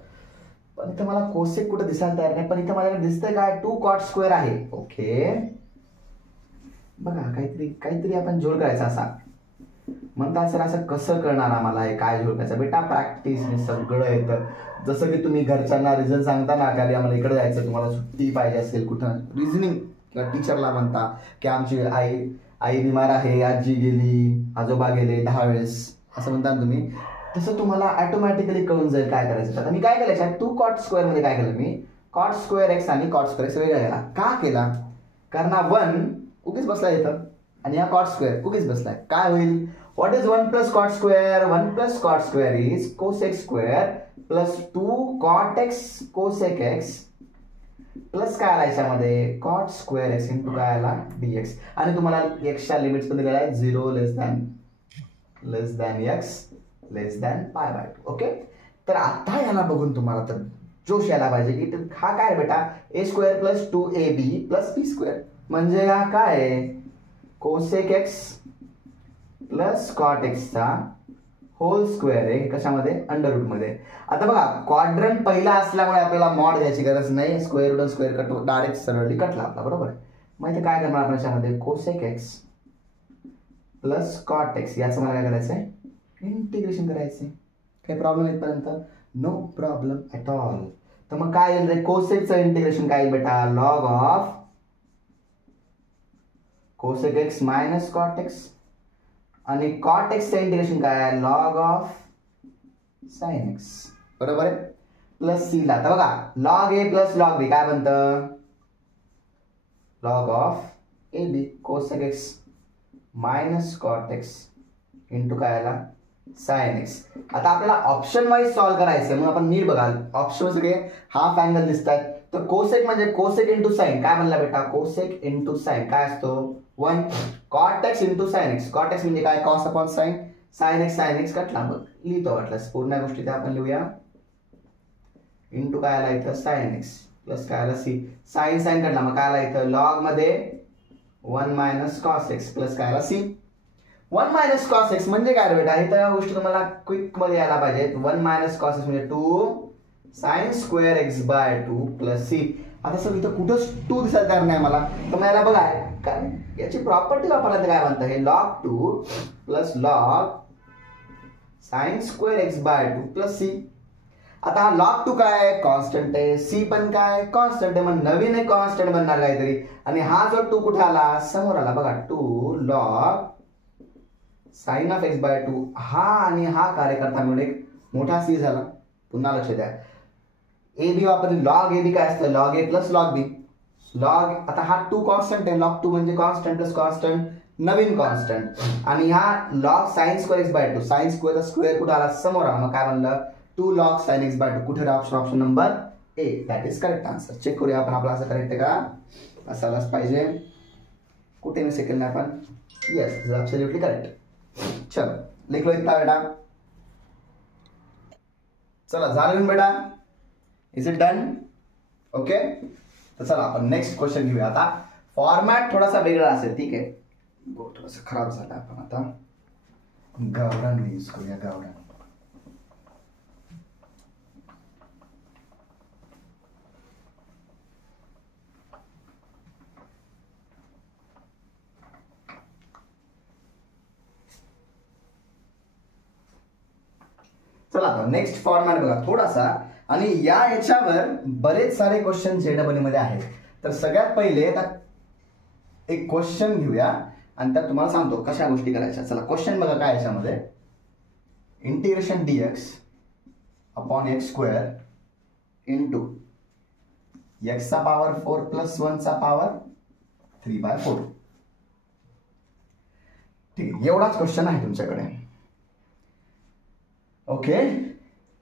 पण इथं मला कोसेक कुठं दिसायला तयार नाही, पण इथं माझ्याकडे दिसतंय काय 2 cot स्क्वेअर आहे. ओके, बघा काहीतरी आपण जोड करायचा असा म्हणतात. सर असं कसं करणार आम्हाला, हे काय जोड करायचं बेटा, प्रॅक्टिस सगळं येतं. जसं की तुम्ही घरच्यांना रिझन सांगता ना, की आम्हाला इकडे जायचं, तुम्हाला सुट्टी पाहिजे असेल कुठं, रिझनिंग किंवा टीचरला म्हणता की आमची आई बिमार आहे, आजी गेली, आजोबा गेले 10 वेळेस, असं म्हणता ना तुम्ही. तसं तुम्हाला ऑटोमॅटिकली कळून जाईल काय करायचं. आता मी काय केलं, 2 cot स्क्वेअर मध्ये काय केलं मी, cot स्क्वेअर एक्स आणि cot स्क्वेअर एक्स वेगळा केला. का केला, कारण हा 1 उगीच बसलाय इथं आणि हा cot स्क्वेअर उगीच बसलाय. काय होईल, what is 1 + cot square, 1 + cot square is cosec square plus 2 cot x cosec x plus काय आला याच्यामध्ये cot स्क्वेअर x इंटू काय आला dx. आणि तुम्हाला एक्सच्या लिमिट्स पण दिलेल्या आहेत, 0 लेस दॅन x लेस दॅन π/2. ओके, तर आता याला बघून तुम्हाला तर जोश यायला पाहिजे की हा काय बेटा, a square plus 2ab plus b square म्हणजे हा काय cosec x plus cot x चा होल स्क्वेअर आहे कशामध्ये, अंडर रूट मध्ये. आता बघा क्वाड्रंट पहिला असल्यामुळे आपल्याला मॉड घ्यायची गरज नाही, square root square cut direct सरळली कटला आपला, बरोबर आहे. मग इथे काय करणार आपण याच्यामध्ये cosec x plus cot x याचं मला काय करायचं आहे, इंटिग्रेशन करायचं आहे. काही प्रॉब्लेम येतपर्यंत नो प्रॉब्लेम ॲट ऑल. तर मग काय येईल रे, कोसेकचं इंटिग्रेशन काय येईल बेटा, log of cosec x minus cot x, आणि कॉट एक्सचं इंटिग्रेशन काय आहे, लॉग ऑफ साइन एक्स, बरोबर आहे. प्लस सी ला तर बघा log a plus log b काय बनतं, log of a b cosec x minus cot x into काय आला साइन एक्स. आता आपल्याला ऑप्शन वाईज सॉल्व करायचं म्हणून आपण नीट बघाल, ऑप्शन सगळे हाफ अँगल दिसतात. तर कोसेक म्हणजे कोसेक इंटू साइन काय म्हणला बेटा, कोसेक इंटू साइन काय असतो 1, cot x into sine x, cot x म्हणजे काय cos upon sine, sine x कटला, मग लिहितो वाटलं पूर्ण गोष्टी त्या आपण लिहूया. इंटू काय आला इथं साइन एक्स प्लस काय आला सी, साइन साइन कटला मग काय आला इथं लॉग मध्ये 1 मायनस कॉस एक्स प्लस काय आला सी. 1 मायनस कॉस एक्स म्हणजे काय रे बेटा, ही तर गोष्टी तुम्हाला क्विक मध्ये यायला पाहिजेत. 1 मायनस कॉस एक्स म्हणजे 2 sine square x by 2 plus c. आता सर इथं कुठंच 2 दिसायला तयार नाही मला, तर मला याला बघा काय याची प्रॉपर्टी वापरण्यात काय म्हणतं, हे log 2 plus log sine square x by 2 plus c. आता हा लॉग 2 काय आहे, कॉन्स्टंट आहे, सी पण काय कॉन्स्टंट आहे, मग नवीन एक कॉन्स्टंट बनणार काहीतरी. आणि हा जो 2 कुठे आला, समोर आला बघा, 2 log sine of x by 2, हा आणि हा कार्यकर्ता मिळून एक मोठा सी झाला. पुन्हा लक्ष द्या, ए बी वापरली, लॉग ए बी काय असतं, log a plus log b, log आता हा 2 कॉन्स्टंट आहे, लॉग 2 म्हणजे कॉन्स्टंट प्लस कॉन्स्टंट नवीन कॉन्स्टंट, आणि हा log sine square x by 2, sine स्क्वेअरचा स्क्वेअर कुठे आला, समोर आला, मग काय म्हणलं 2 लॉग साइन एक्स बाय 2, कुठे option number a, that is correct answer. Check करूया आपण आपला असं करेक्ट आहे का, असायलाच पाहिजे, कुठे मी सेकंड नाही पण येस इज ॲब्सोल्युटली करेक्ट. चलो लिख लो इतना बेटा, चला झालं बेटा, इज इट डन, ओके. तर चला आपण नेक्स्ट क्वेश्चन घेऊया. आता फॉर्मॅट थोडासा वेगळा असेल, ठीक आहे, थोडासा खराब झाला, आपण आता गावरान यूज करूया, गावरान. चला आता नेक्स्ट फॉर्मॅट बघा थोडासा, आणि याच्यावर बरेच सारे क्वेश्चन जेडब्ल्यू मध्ये आहेत. तर सगळ्यात पहिले एक क्वेश्चन घेऊया आणि त्यात तुम्हाला सांगतो कशा गोष्टी करायच्या. चला क्वेश्चन बघा काय याच्यामध्ये, integration dx upon x square into x चा पॉवर 4 प्लस 1 चा पॉवर 3/4. ठीक आहे, एवढाच क्वेश्चन आहे तुमच्याकडे, ओके.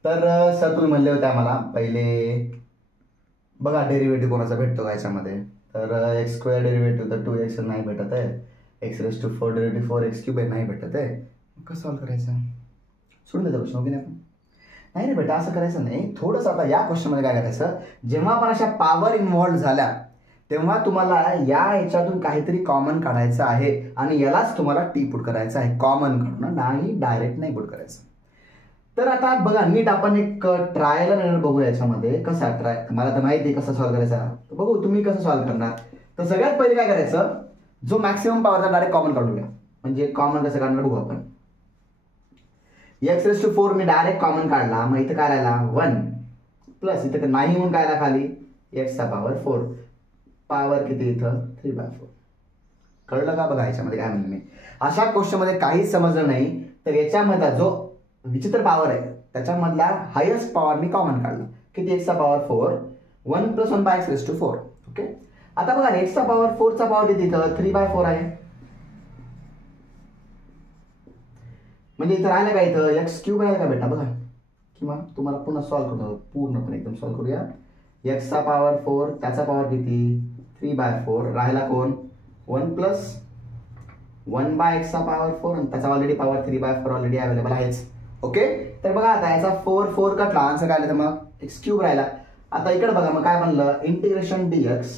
तर सर तुम्ही म्हणले होते आम्हाला पहिले बघा डेरिव्हेटिव्ह कोणाचा भेटतो का याच्यामध्ये, तर एक्स स्क्वेअर डेरिव्हेटिव्ह तर 2x नाही भेटत आहे, x⁴ डेरिव्हेटिव्ह 4x³ नाही भेटत आहे, कसं सॉल्व्ह करायचं, सोडून द्यायचा प्रश्न, ओके. नाही रे बेटा असं करायचं नाही, थोडंसं आता या क्वेश्चनमध्ये काय करायचं, जेव्हा आपण अशा पॉवर इन्व्हॉल्व झाल्या तेव्हा तुम्हाला या याच्यातून काहीतरी कॉमन काढायचं आहे, आणि यालाच तुम्हाला टी पुट करायचं आहे, कॉमन काढणं नाही, डायरेक्ट नाही पुट करायचं. तर आता बघा नीट आपण एक ट्रायल एंड एरर बघू याच्यामध्ये, कसा ट्राय, मला तर माहिती आहे कसं सॉल्व्ह करायचा, बघू तुम्ही कसं सॉल्व्ह करणार. तर सगळ्यात पहिले काय करायचं, जो मॅक्सिमम पॉवरचा डायरेक्ट कॉमन काढूया, म्हणजे कॉमन कसं काढणार बघू आपण. x⁴ मी डायरेक्ट कॉमन काढला, मग इथं काय राहिला 1 प्लस इथं नाही म्हणून काय राहिला खाली x चा पॉवर 4, पॉवर किती इथं 3/4. कळलं का बघा याच्यामध्ये काय म्हणलं मी. अशा क्वेश्चन मध्ये काहीच समजलं नाही तर याच्यामध्ये जो विचित्र पॉवर आहे त्याच्यामधला हायेस्ट पॉवर मी कॉमन काढला, किती x चा power 4, 1 plus 1 bye x⁴, okay. आता बघा x चा पॉवर 4 चा पॉवर किती इथं 3/4 आहे, म्हणजे इथं राहिलं का इथं x³ राहिलं का बेटा बघा, किंवा तुम्हाला पुन्हा सॉल्व्ह करतो पूर्णपणे एकदम सॉल्व्ह करूया. x चा पॉवर 4 त्याचा पॉवर किती 3/4, राहिला कोण 1 प्लस 1 बाय x चा पॉवर 4, आणि त्याचा ऑलरेडी पॉवर 3/4 ऑलरेडी अवेलेबल आहेच, ओके. तर बघा आता याचा 4 कटला, आन्सर काय आलं तर मग x³ राहिला. आता इकडे बघा मग काय म्हणलं, इंटिग्रेशन dx,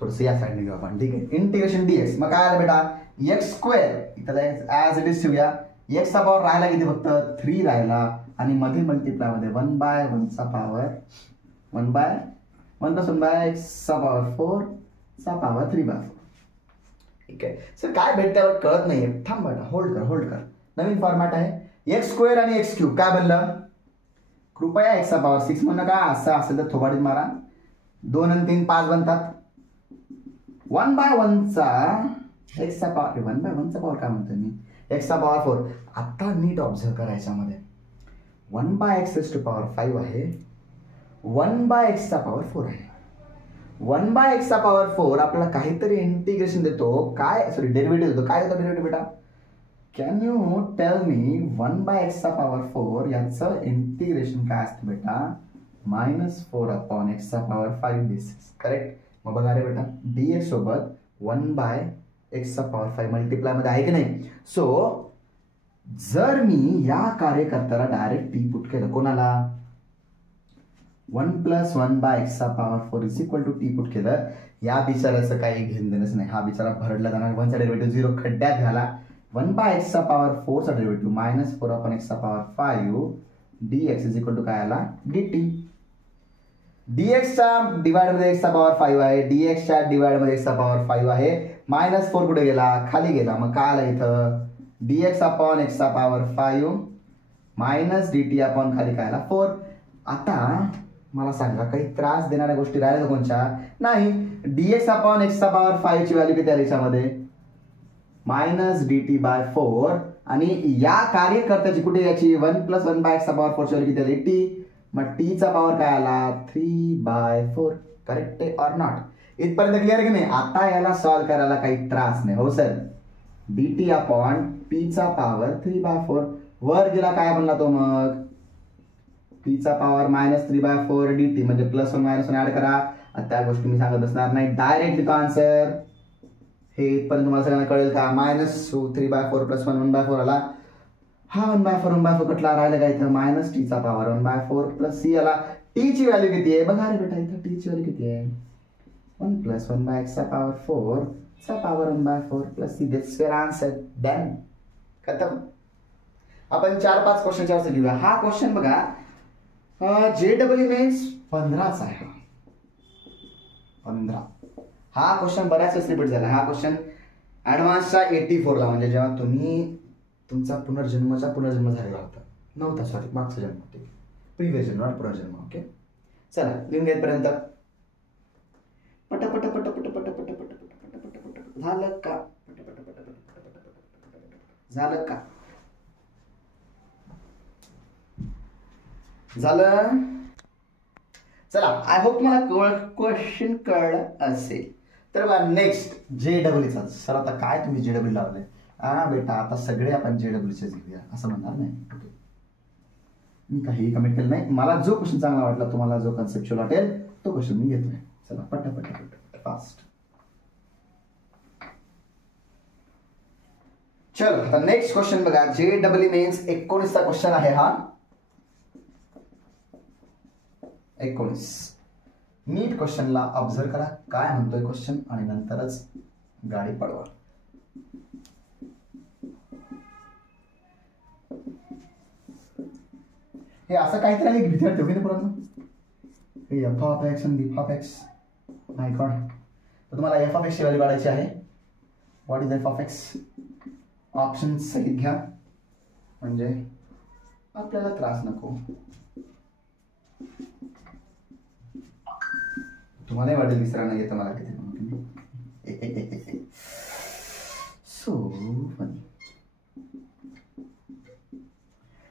थोडंसं या साईडने घेऊ आपण, ठीक आहे. इंटिग्रेशन dx मग काय आलं बेटा x² इथं ॲज इट इज ठेवूया, x चा पॉवर राहिला किती फक्त 3 राहिला, आणि मध्ये मल्टिप्लाय मध्ये 1/1 चा पॉवर 1 प्लस 1 बाय x चा पॉवर 4 चा पॉवर 3/4, ठीक आहे. सर काय भेटतं कळत नाहीये, थांब बेटा होल्ड कर, नवीन फॉर्मॅट आहे, x² आणि x³ काय बनलं कृपया एक्सचा पॉवर 6 म्हणू नका, असं असेल तर थोबाडीत मारा. 2 आणि 3 5 बनतात. 1/1चा एक्सचा पॉवर 1/1चा पॉवर काय म्हणतोय मी, एक्सचा पॉवर 4. आता नीट ऑब्झर्व करायच्या मध्ये 1/x⁵ आहे, 1/x चा पॉवर 4 आहे. 1/x चा पॉवर 4 आपल्याला काहीतरी इंटिग्रेशन देतो, काय सॉरी डेरिव्हेटिव्ह देतो. काय देतो डेरिव्हेटिव्ह बेटा? Can you tell me 1/x चा पॉवर 4 याचं इंटिग्रेशन काय असतं बेटा? -4/x चा पॉवर 5 d6. करेक्ट. मग बघा रे बेटा, dx सोबत 1/x चा पॉवर 5 मल्टिप्लाय मध्ये आहे की नाही. सो जर मी या कार्यकर्त्याला डायरेक्ट टी पुट केलं, कोणाला? 1 + 1/x चा पॉवर 4 = टी पुट केलं, या बिचाराचं काही घेणं देणंच नाही. हा बिचारा भरडला जाणार. 1चा डेरिव्हेटिव्ह 0 खड्ड्यात घाला. 1/x चा पॉवर 4 चा डेरिव्हेटिव्ह -4/x चा पॉवर 5 dx = काय आला? dt. dx च्या डिवाइड मध्ये x चा पॉवर 5 आहे, dx च्या डिवाइड मध्ये x चा पॉवर 5 आहे. -4 कुठे गेला? खाली गेला. मग काय आलं इथं? dx/x चा पॉवर 5 -dt अपॉन खाली काय आला? 4. आता मला सांगा, काही त्रास देणाऱ्या गोष्टी राहिल्या कोणच्या? नाही. dx/x चा पॉवर 5 ची व्हॅल्यू किती आहे याच्यामध्ये? -dt/4. आणि या कार्यकर्त्याची कुठे याची 1 + 1/x चा पॉवर 4 ची व्हॅल्यू किती आली? t. मग t चा पॉवर काय आला? 3/4. करेक्ट आहे ऑर नॉट? इथपर्यंत क्लिअर की नाही? आता याला सॉल्व्ह करायला काही त्रास नाही. हो सर. dt अपॉन p चा पॉवर 3/4. वर गेला काय म्हणला तो मग? p चा पॉवर -3/4 dt म्हणजे +1 - 1 ऍड करा. त्या गोष्टी मी सांगत असणार नाही, डायरेक्ट लिखा आन्सर. हे इथपर्यंत तुम्हाला सगळ्यांना कळेल का? -3/4 + 1/4 आला. हा 1/4 कटला राहिला का इथं? -t चा पॉवर 1/4 + c आला. t ची व्हॅल्यू किती आहे बघा रे बेटा, इथं t ची व्हॅल्यू किती आहे? 1 + 1/x चा पॉवर 4 चा power 1/4 + c. This your answer. Done. खतम. आपण 4-5 क्वेश्चनच्या वरती घेऊया. हा क्वेश्चन बघा, JEE मेन्स 15चा आहे. 15. हा क्वेश्चन बऱ्याच वेळेस रिपीट झाला. हा क्वेश्चन ऍडव्हान्सच्या 84 ला, म्हणजे जेव्हा तुम्ही तुमचा पुनर्जन्म झालेला होता. नव्हता, सॉरी, मागचा जन्म. ठीक आहे, प्रिव्हियस जन्म, नॉट पुनर्जन्म. ओके, चला लिहून घ्या पर्यंत. पटापट पट पट पट पट पट पट पट पट. झालं का? झालं का? झालं. चला, आय होप तुम्हाला क्वेश्चन कळलं असेल. तर बघा नेक्स्ट JEE सर. आता काय तुम्ही JEE लावलंय? बेटा आता सगळे आपण JEEचे घेऊया असं म्हणणार नाही. ओके, मी काही कमेंट केलं नाही. मला जो क्वेश्चन चांगला वाटला, तुम्हाला जो कन्सेप्च्युअल वाटेल तो क्वेश्चन मी घेतोय. चला पटापट फास्ट. चलो आता नेक्स्ट क्वेश्चन बघा. JEE मेन्स 19चा क्वेश्चन आहे हा. 19. नीट क्वेश्चनला ऑब्झर्व करा काय म्हणतोय क्वेश्चन, आणि नंतरच गाडी पळवा. हे असं काहीतरी आहे, भीती वाटते की नाही? f(x) आणि g(x). माय गॉड. तर तुम्हाला f(x) ची व्हॅल्यू काढायची आहे. What is f(x)? ऑप्शन सहित घ्या, म्हणजे आपल्याला त्रास नको. तुम्हाला वाटेल विसरायला येतं मला किती. So funny.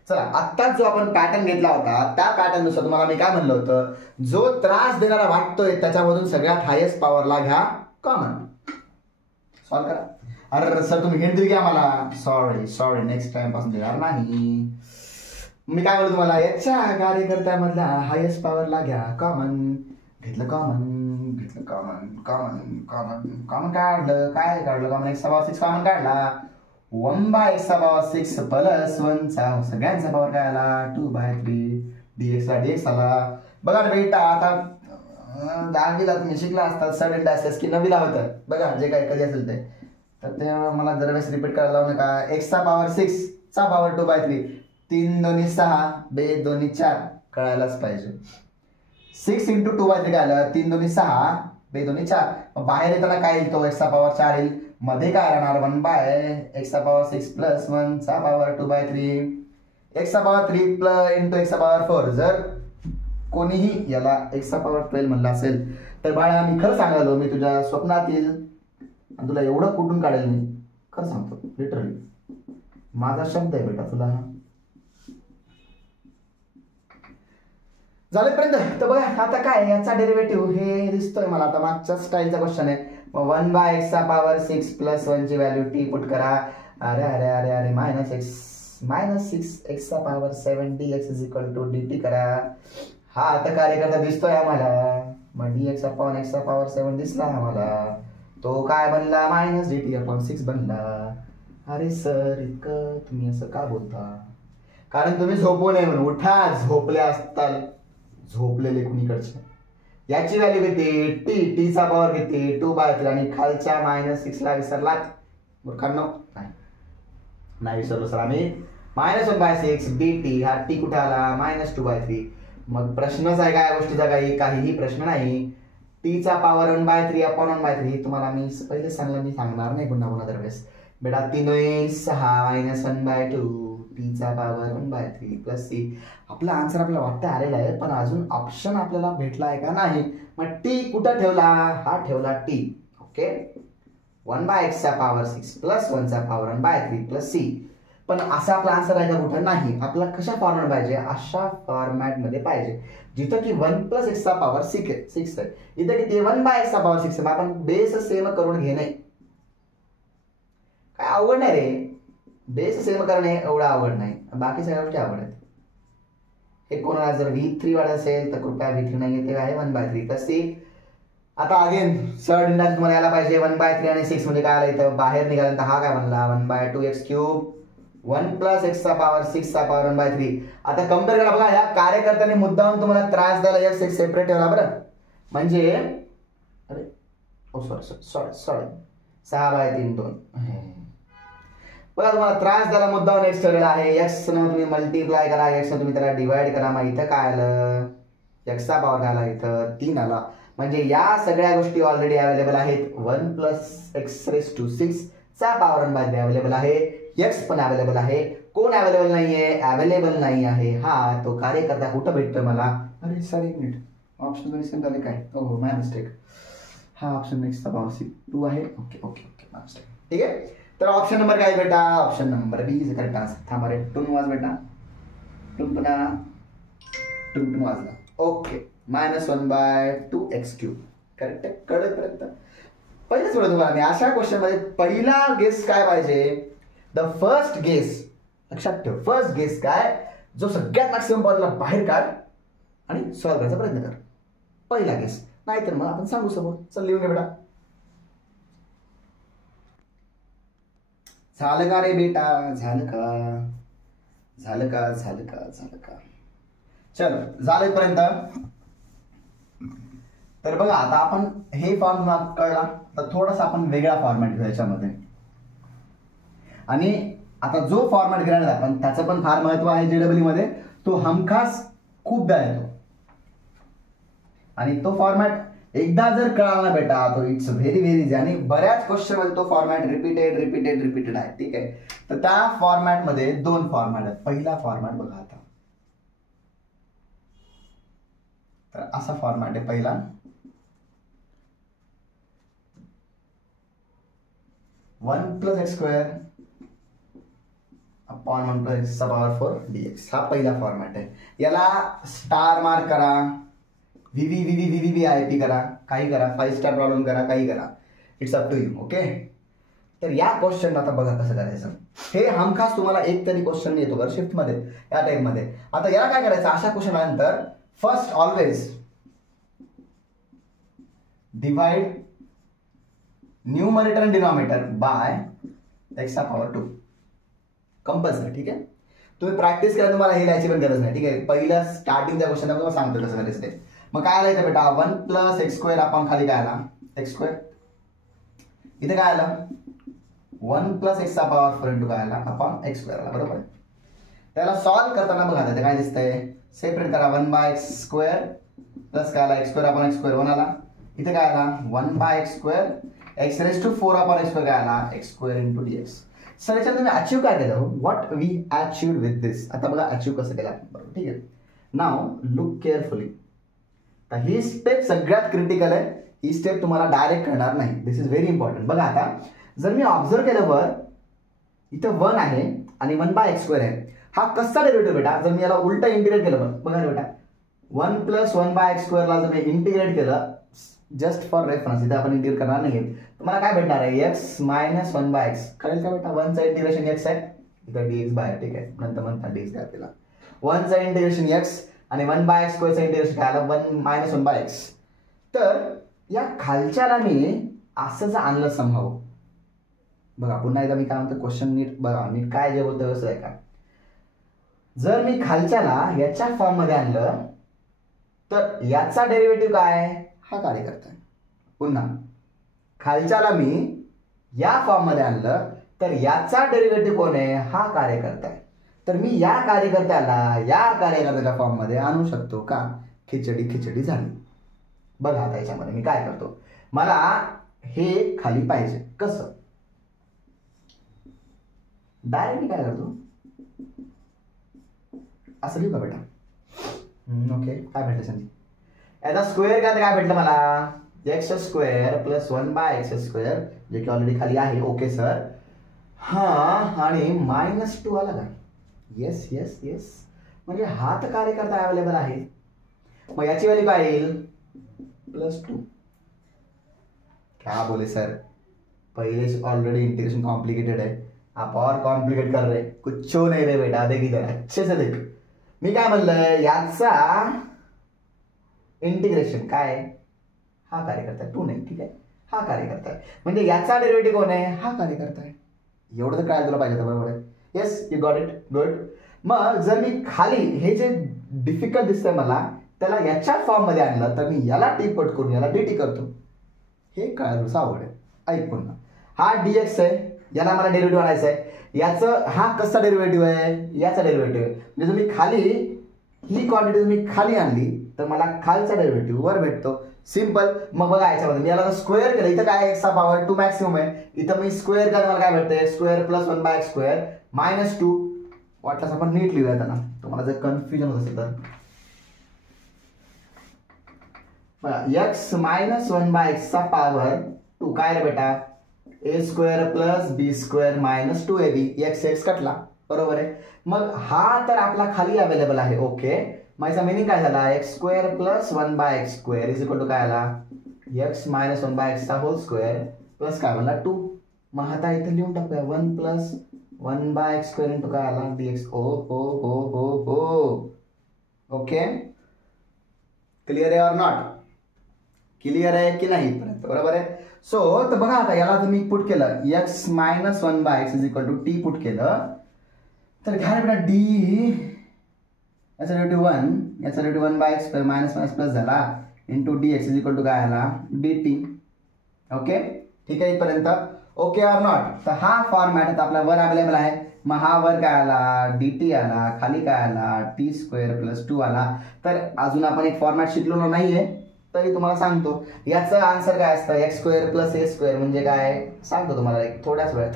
चला, आता जो आपण पॅटर्न घेतला होता त्या पॅटर्न नुसार तुम्हाला मी काय म्हणलं होतं, जो त्रास देणारा वाटतोय त्याच्यामधून सगळ्यात हायेस्ट पॉवरला घ्या कॉमन. सॉल्व करा. अरे सर तुम्ही हिंट दिली की आम्हाला. सॉरी नेक्स्ट टाइम पासून देणार नाही. मी काय म्हणतो तुम्हाला, याच्या कार्यकर्त्यामधल्या हायेस्ट पॉवरला घ्या कॉमन. घेतलं कॉमन काढलं. काय काढलं कॉमन? x चा पॉवर 6 कॉमन काढला. 1/x चा पॉवर 6 + 1 चा सगळ्यांचा पॉवर काय आला? 2/3 dx ला dx आला. बघा बेटा, आता 10वीला तुम्ही शिकला असतात सडन डॅशेस की 9वीला होतं बघा, जे काय कधी असेल ते. तर ते मला दरवेळेस रिपीट करायला लावू नका. x चा पॉवर 6 चा पॉवर 2/3. 3 2 6 2 2 4 कळायलाच पाहिजे. 6 × 2/3 काय आलं? 3 2 6 2 2 4. बाहेर येताना काय येईल? तो x चा पॉवर 4 येईल. मध्ये काय राहणार? 1/x चा पॉवर 6 + 1 चा पॉवर 2/3. एक्सचा पॉवर 3 प्लस इंटू एक्सचा पॉवर 4. जर कोणीही याला एक्सचा पॉवर 12 म्हणला असेल तर बाळा मी खरं सांगालो, मी तुझ्या स्वप्नात येईल आणि तुला एवढं कुठून काढेल, मी खरं सांगतो लिटरली, माझा शब्द आहे बेटा तुला. झालेपर्यंत तर बघा आता काय याचा डेरिव्हेटिव्ह हे दिसतोय मला. आता मागच्या स्टाईलचा क्वेश्चन आहे. 1/x पॉवर 6 प्लस 1 ची व्हॅल्यू टी पुट करा. अरे अरे अरे अरे -6 चा power 7 dx is equal to dt करा. हा आता कार्यकर्ता दिसतोय आम्हाला. मग dx अपॉन x चा पॉवर 7 दिसला आम्हाला. तो काय बनला -dt/6 बनला. अरे सर इतकं तुम्ही असं का बोलता? कारण तुम्ही झोपू नये म्हणून. उठा, झोपले असताल, झोपलेले कुणीकडचे. याची व्हॅल्यू किती? टी चा पॉवर किती? 2/3 आणि खालच्या -6 ला विसरलात मूर्खांनो? नाही विसरलो सर आम्ही. -1/6 dt हा टी कुठे आला? -2/3. मग प्रश्नच आहे काय गोष्टीचा? काहीही प्रश्न नाही. टी चा पॉवर 1/3 अपॉन 1/3 तुम्हाला मी पहिले सांगलं, मी सांगणार नाही पुन्हा दरवेळेस. बेटा 3 6 -1/2 टी चा पॉवर 1/3 प्लस सी. आपला आन्सर आपल्याला वाटतं आलेला आहे, पण अजून ऑप्शन आपल्याला भेटला आहे का? नाही. मग टी कुठं ठेवला? हा ठेवला टी. ओके. 1/x चा पॉवर 6 प्लस 1 चा पॉवर 1/3 प्लस सी. पण असा आपला आन्सर आहे का कुठं? नाही. आपला कशा फॉर्मॅट पाहिजे? अशा फॉर्मॅट मध्ये पाहिजे जिथं की 1 प्लस x चा पॉवर 6 आहे. इथं किती? 1/x चा पॉवर 6 आहे. आपण बेस सेम करून घेणे काय अवघड नाही रे. बेस सेम करणे एवढं अवघड नाही, बाकी सगळ्या गोष्टी अवघड आहेत. हे कोणाला जर V3 वाढत असेल तर कृपया V3 नाही येते आहे 1/3 प्लस सी. आता अगेन सर्ड इंडाक्स तुम्हाला यायला पाहिजे. 1/3 आणि 6 म्हणजे काय आलं इथं बाहेर निघाल्यानंतर हा काय बनला? 1/2x3 1 प्लस x चा पॉवर 6 चा पॉवर 1/3. आता कम्पेअर करा बघा. या कार्यकर्त्याने मुद्दाम तुम्हाला त्रास द्यायला x सेपरेट ठेवला बरं. म्हणजे अरे सॉरी 6/3 2 बघा, तुम्हाला त्रास द्यायला मुद्दाम x ठेवलेला आहे. x न तुम्ही मल्टिप्लाय करा, x न तुम्ही त्याला डिवाइड करा. मग इथं काय आलं? x चा पॉवर काय आला? इथं 3 आला. म्हणजे या सगळ्या गोष्टी ऑलरेडी अवेलेबल आहेत. 1 प्लस x⁶ चा पॉवर 1/3 अवेलेबल आहे. x पण अवेलेबल आहे. कोण अवेलेबल नाहीये? अवेलेबल नाही आहे हा तो कार्यकर्ता. कुठं भेटतोय मला? अरे सॉरी एक मिनिट, ऑप्शन दोन्ही सेम झाले काय? हो माय मिस्टेक. हा ऑप्शन x चा पॉवर 2 आहे. Okay okay okay my mistake. ठीक आहे. तर ऑप्शन नंबर काय बेटा? Option number b is correct answer. थांबा रे, टून वाज बेटा, टून वाजला. ओके. -1/2x3 करेक्ट आहे. कळेपर्यंत पहिलेच बोलतो तुम्हाला मी, अशा क्वेश्चन मध्ये पहिला गेस काय पाहिजे? The first guess. लक्षात ठेव, फर्स्ट गेस काय? जो सगळ्यात मॅक्सिमम पॉवरला बाहेर काढ आणि सॉल्व्ह करायचा प्रयत्न कर. पहिला गेस. नाहीतर मग आपण सांगू समोर. चल लिहून घे बेटा. झालं का रे बेटा? झालं का? चल झालेपर्यंत. तर बघा आता आपण हे फॉर्म कळला, तर थोडासा आपण वेगळा फॉर्मॅट घेऊ याच्यामध्ये. आणि आता जो फॉर्मॅट घेणार आपण त्याचं पण फार महत्व आहे JEE मध्ये. तो हमखास खूपदा येतो आणि तो फॉर्मॅट एकदा जर कळाला बेटा तो इट्स व्हेरी इझी. आणि बऱ्याच क्वेश्चन मध्ये तो फॉर्मॅट रिपीटेड आहे. ठीक आहे. तर त्या फॉर्मॅट मध्ये 2 फॉर्मॅट आहेत. पहिला फॉर्मॅट बघा आता. तर असा फॉर्मॅट आहे पहिला. 1 plus x² upon 1 plus x चा पॉवर 4 dx. हा पहिला फॉर्मॅट आहे. याला स्टार मार्क करा, VVIP करा, काही करा, 5 स्टार प्रॉब्लेम करा, काही करा. It's up to you. Okay. तर या क्वेश्चन आता बघा कसं करायचं. हे हमखास तुम्हाला एक तरी क्वेश्चन येतो बरं शिफ्ट मध्ये, या टाइप मध्ये. आता याला काय करायचं? अशा क्वेश्चन आल्यानंतर फर्स्ट ऑलवेज डिवाइड न्यूमरेटर आणि डिनॉमिनेटर बाय x चा पॉवर 2 कंपल्सरी. ठीक आहे. तुम्ही प्रॅक्टिस केला, तुम्हाला हे लिहायची पण गरज नाही. ठीक आहे. पहिल्या स्टार्टिंगच्या क्वेश्चन तुम्हाला सांगतो कसं करायचं ते. मग काय आलं इथं बेटा? 1 प्लस x² आपण खाली काय आला? x². इथे काय आलं? 1 प्लस x चा पॉवर 4 इंटू काय आला? अपॉन x² आला. बरोबर. त्याला सॉल्व्ह करताना बघा ते काय दिसतंय? सेपरेट करा. 1/x² प्लस काय आला? x² अपॉन x² 1 आला. इथे काय आला? 1/x². x⁴ अपॉन x² काय आला? x² into dx. सर याच्यात तुम्ही अचीव काय केलं, व्हॉट वी अचीव विथ दिस. आता बघा अचीव कसं केलं आपण, बरोबर ठीक आहे. Now look carefully. तर ही स्टेप सगळ्यात क्रिटिकल आहे, ही स्टेप तुम्हाला डायरेक्ट करणार नाही. दिस इज व्हेरी इम्पॉर्टंट. बघा आता जर मी ऑब्झर्व केलं वर इथं 1 आहे आणि 1/x² आहे. हा कसा डेरिव्हेटिव्ह बेटा, जर मी याला उलट इंटिग्रेट केलं, बघा रे बेटा 1 + 1/x² ला जर मी इंटिग्रेट केलं, जस्ट फॉर रेफरन्स, इथे आपण इंटिग्रेट करणार नाही, तुम्हाला काय भेटणार आहे, x - 1/x. कळेल का बेटा, 1 चा इंटिग्रेशन x आहे, इथं dx बाहेर, ठीक आहे, नंतर म्हणता dx द्या आपल्याला. 1 चा इंटिग्रेशन x आणि 1/x² चा इंटिग्रेशन काय आलं, 1 - 1/x. तर या खालच्याला मी असं जर आणलं समहाव, बघा पुन्हा एकदा मी काय म्हणतो, क्वेश्चन नीट बघा, नीट काय जे बोलतोय असं आहे का. जर मी खालच्याला याच्या फॉर्म मध्ये आणलं तर याचा डेरिव्हेटिव्ह काय, हा कार्यकर्ता आहे. पुन्हा खालच्याला मी या फॉर्म मध्ये आणलं तर याचा डेरिव्हेटिव्ह कोण आहे, हा कार्यकर्ता आहे. तर मी या कार्यकर्त्याला या कार्यकर्त्याच्या फॉर्म मध्ये आणू शकतो का, खिचडी झाली. बघा आता याच्यामध्ये मी काय करतो, मला हे खाली पाहिजे, कसं, डायरेक्ट मी काय करतो, असं लिहू का बेटा. ओके, काय भेटलं संधी, याचा स्क्वेअर काय भेटलं मला, x² + 1/x², जे की ऑलरेडी खाली आहे. ओके सर, हा आणि -2 आला का, येस येस येस, म्हणजे हा तर कार्यकर्ता अवेलेबल आहे. मग याची व्हॅल्यू काय येईल, +2. क्या बोले सर, पहिले ऑलरेडी इंटीग्रेशन कॉम्प्लिकेटेड है, आप और कॉम्प्लिकेट कर रहे, कुछ नहीं रे बेटा, देख इधर अच्छे से देख. मी काय म्हणलं, याचा इंटिग्रेशन काय, हा कार्यकर्ता आहे, 2 नाही, ठीक आहे, हा कार्यकर्ता आहे, म्हणजे याचा डेरिव्हेटिव्ह कोण आहे, हा कार्यकर्ता आहे. एवढं तर काय तुला पाहिजे, बरोबर आहे. Yes, you got it, good. मग जर मी खाली हे जे डिफिकल्ट दिसतंय मला, त्याला याच्या फॉर्म मध्ये आणलं तर मी याला टी पट करून याला dt करतो. हे काय थोडंसं आवड आहे. ऐक पुन्हा, हा dx आहे, याला मला डेरिव्हेटिव्ह आणायचं आहे, याचं हा कसा डेरिव्हेटिव्ह आहे, याचा डेरिव्हेटिव्ह. म्हणजे तुम्ही खाली ही क्वांटिटी तुम्ही खाली आणली तर मला खालचा डेरिव्हेटिव्ह वर भेटतो, सिंपल. मग बघा याच्यामध्ये मी याला स्क्वेअर केलं, इथं काय x चा पॉवर 2 मॅक्सिमम आहे, इथं मी स्क्वेअर केलं, मला काय भेटतं, x² + 1/x² - 2. वाटल्यास आपण नीट लिहूया त्यांना, तुम्हाला जर कन्फ्युजन होत असेल तर. x - 1/x चा पॉवर 2 काय रे बेटा, a² + b² - 2ab, x कटला, बरोबर आहे. मग हा तर आपला खाली अवेलेबल आहे. ओके, मग याचा मिनिंग काय झाला, x² + 1/x² काय आला, x - 1/x² प्लस काय म्हणला 2. मग आता इथे लिहून टाकूया 1 + 1/x² काय आला, dx. ओ हो हो हो हो, ओके, क्लिअर आहे और नॉट, क्लिअर आहे की नाही इथपर्यंत, बरोबर आहे. सो तर बघा आता याला तुम्ही पुट केलं, x - 1/x = t पुट केलं तर काय बेटा, d याचा डेरिव्हेटिव्ह 1, याचा डेरिव्हेटिव्ह 1/x² - प्लस झाला इंटू dx काय आला, dt. ओके, ठीक आहे इथपर्यंत, ओके और नॉट. तर हा फॉर्मॅट आता आपला वर अवेलेबल आहे. मग हा वर काय आला, dt आला, खाली काय आला, t² + 2 आला. तर अजून आपण एक फॉर्मॅट शिकलो नाहीये तरी तुम्हाला सांगतो, याचं आन्सर काय असतं, x² + a² म्हणजे काय सांगतो तुम्हाला एक थोड्याच वेळात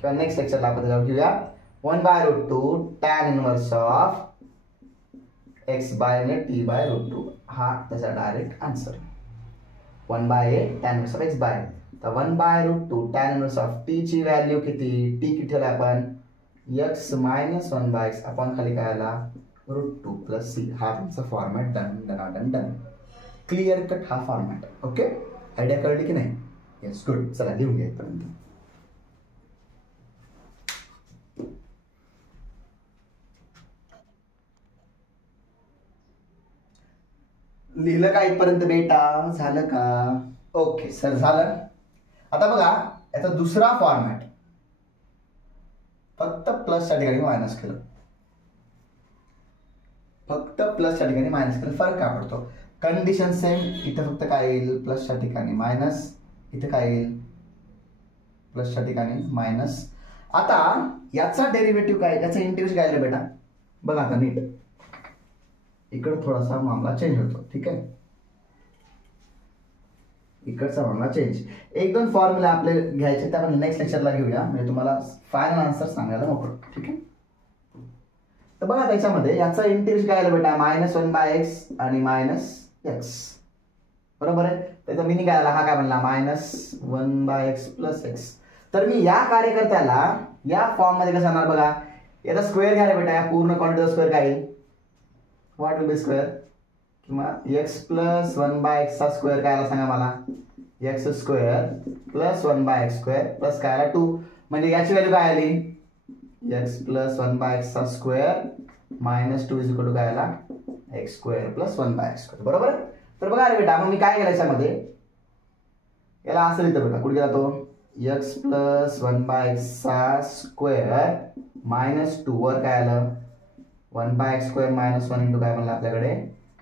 किंवा नेक्स्ट लेक्चरला आपण त्याच्यावर घेऊया. 1/√2 tan इनवर्स ऑफ x/t/√2, हा त्याचा direct answer. 1/a tan inverse of x/, तर 1/√2 tan इनवर्स ऑफ t ची व्हॅल्यू किती, t किती ठेवला आपण, x - 1/x, आपण खाली काय आला, √2 + c. हा तुमचा फॉर्मॅट डन. क्लिअर कट हा फॉर्मॅट. ओके, आयडिया कळली की नाही, येस, गुड. चला लिहून घ्या इथपर्यंत. लिहिलं का इथपर्यंत बेटा, झालं का, ओके सर झालं. आता बघा याचा दुसरा फॉर्मॅट, फक्त प्लसच्या ठिकाणी मायनस केलं, फक्त प्लसच्या ठिकाणी मायनस केलं, फरक काय पडतो, कंडिशन सेम. इथे फक्त काय येईल, प्लसच्या ठिकाणी मायनस, इथे काय येईल, प्लसच्या ठिकाणी मायनस. आता याचा डेरिव्हेटिव्ह काय, याचा इंटिग्रेशन काय आहे बेटा, बघा आता नीट, इकडे थोडासा मामला चेंज होतो, ठीक आहे. इकडचा फॉर्म्युला चेंज. एक दोन फॉर्म्युला आपले घ्यायचे ते आपण नेक्स्ट लेक्चरला घेऊया, म्हणजे तुम्हाला फायनल आन्सर सांगायला मोकळं. ठीक आहे. तर बघा त्याच्यामध्ये याचा इंटिग्रेशन काय आलं बेटा, -1/x आणि -x. बरोबर आहे. त्याचा मिनिंग काय आला, हा काय बनला -1/x + x. तर मी या कार्यकर्त्याला या फॉर्म मध्ये कसं आणणार बघा, याचा स्क्वेअर घ्या रे बेटा, या पूर्ण क्वांटिटीचा स्क्वेअर काय येईल, व्हॉट विल बी स्क्वेअर, किंवा x + 1/x चा स्क्वेअर काय आला सांगा मला, x² + 1/x² प्लस काय आला 2. म्हणजे याची व्हॅल्यू काय आली, x + 1/x चा स्क्वेअर -2 = काय आला, x² + 1/x². बरोबर. तर बघा रे बेटा, मग मी काय केलं याच्यामध्ये, याला असं लिहितो बेटा, कुठे गेला तो, x + 1/x चा स्क्वेअर -2 वर काय आलं 1/x² - 1 × काय बनला आपल्याकडे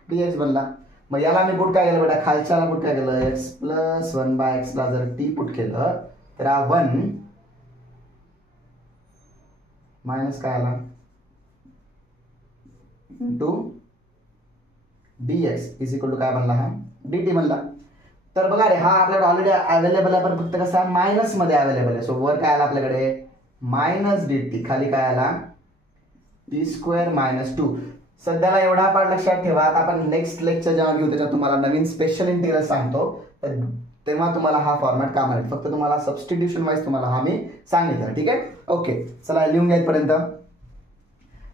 dx बनला. मग याला मी पुट काय केलं बेटा, खालच्याला पुट काय केलं, x + 1/x ला जर t पुट केलं तर हा 1 मायनस काय आला dx = काय बनला, हा dt बनला. तर बघा रे, हा आपल्याकडे ऑलरेडी अवेलेबल आहे, पण फक्त कसा मायनस मध्ये अवेलेबल आहे. सो वर काय आला आपल्याकडे -dt, खाली काय आला t² - 2. सध्याला एवढा पार्ट लक्षात ठेवा. आता आपण नेक्स्ट लेक्चर जेव्हा घेऊ त्याच्यात तुम्हाला नवीन स्पेशल इंटिग्रल सांगतो, तर तेव्हा तुम्हाला हा फॉर्मॅट काम आहे. फक्त तुम्हाला सबस्टिट्यूशन वाईज तुम्हाला हा मी सांगितलं. ठीक आहे. ओके, चला लिहून घ्या इथपर्यंत,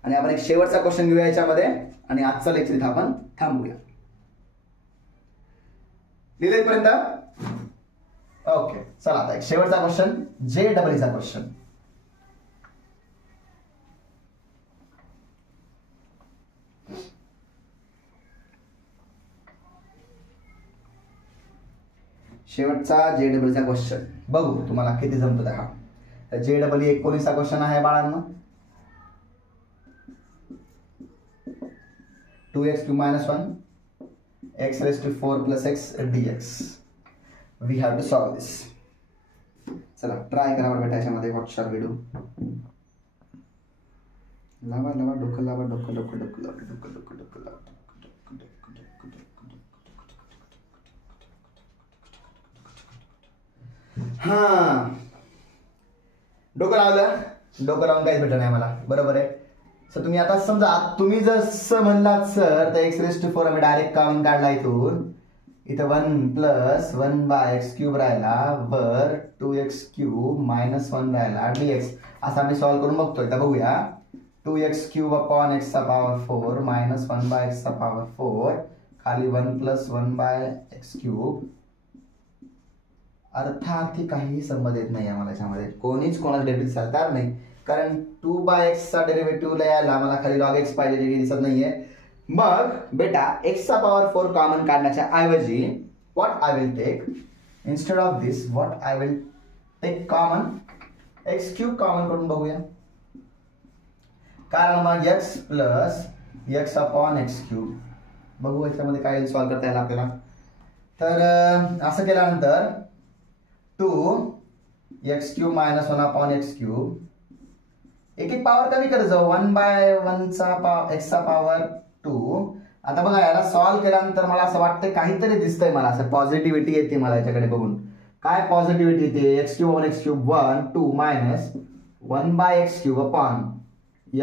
आणि आपण एक शेवटचा क्वेश्चन घेऊया याच्यामध्ये, आणि आजचा लेक्चर इथं आपण थांबूया. लिहिलं इथपर्यंत. ओके, चला आता एक शेवटचा क्वेश्चन, JEEचा क्वेश्चन. शेवटचा JEEचा क्वेश्चन बघू तुम्हाला किती जमतो हा. JEE 19चा क्वेश्चन आहे बाळांनो. 2x³ - 1 x⁴ + x dx. We have to solve this. चला ट्राय करा बेटा याच्यामध्ये. What shall we do. लावा लावा डोकं लावा, डोकं डोकं डोकं लावा, डोकं डोकं डोकं लावा. हा, डोकं लावलं, डोकं लावून काहीच भेटलं नाही मला. बरोबर आहे. सर तुम्ही आता समजा, तुम्ही जर म्हणलात सर तर x⁴ आम्ही डायरेक्ट कॉमन काढला इथून, इथं 1 + 1/x³ राहिला, वर 2x³ - 1 राहिला dx. असं आम्ही सॉल्व्ह करून बघतोय. तर बघूया, 2x³ / x⁴ - 1/x⁴, खाली 1 + 1/x³. अर्थार्थी काहीही संबंध येत नाही आम्हाला याच्यामध्ये, कोणीच कोणाला डेरिव्हेटिव्ह चालणार नाही, कारण 2/x चा डेरिव्हेटिव्ह यायला मला खाली log x पाहिजे, जे दिसत नाहीये. मग बेटा x⁴ कॉमन काढण्याच्या ऐवजी what I will take, instead of this what I will take common x³ common करून बघूया. कारण मग x + x/x³ बघू याच्यामध्ये काय सॉल्व्ह करता येईल आपल्याला. तर असं केल्यानंतर 2x³ - 1/x³, एक पॉवर कमी करत जाऊ, 1/1 x⁴. आता बघा याला सॉल्व्ह केल्यानंतर मला असं वाटतं काहीतरी दिसतंय मला, असं पॉझिटिव्हिटी येते मला याच्याकडे बघून. काय पॉझिटिव्हिटी येते, x³ - 1x³, 1 2 - 1/x³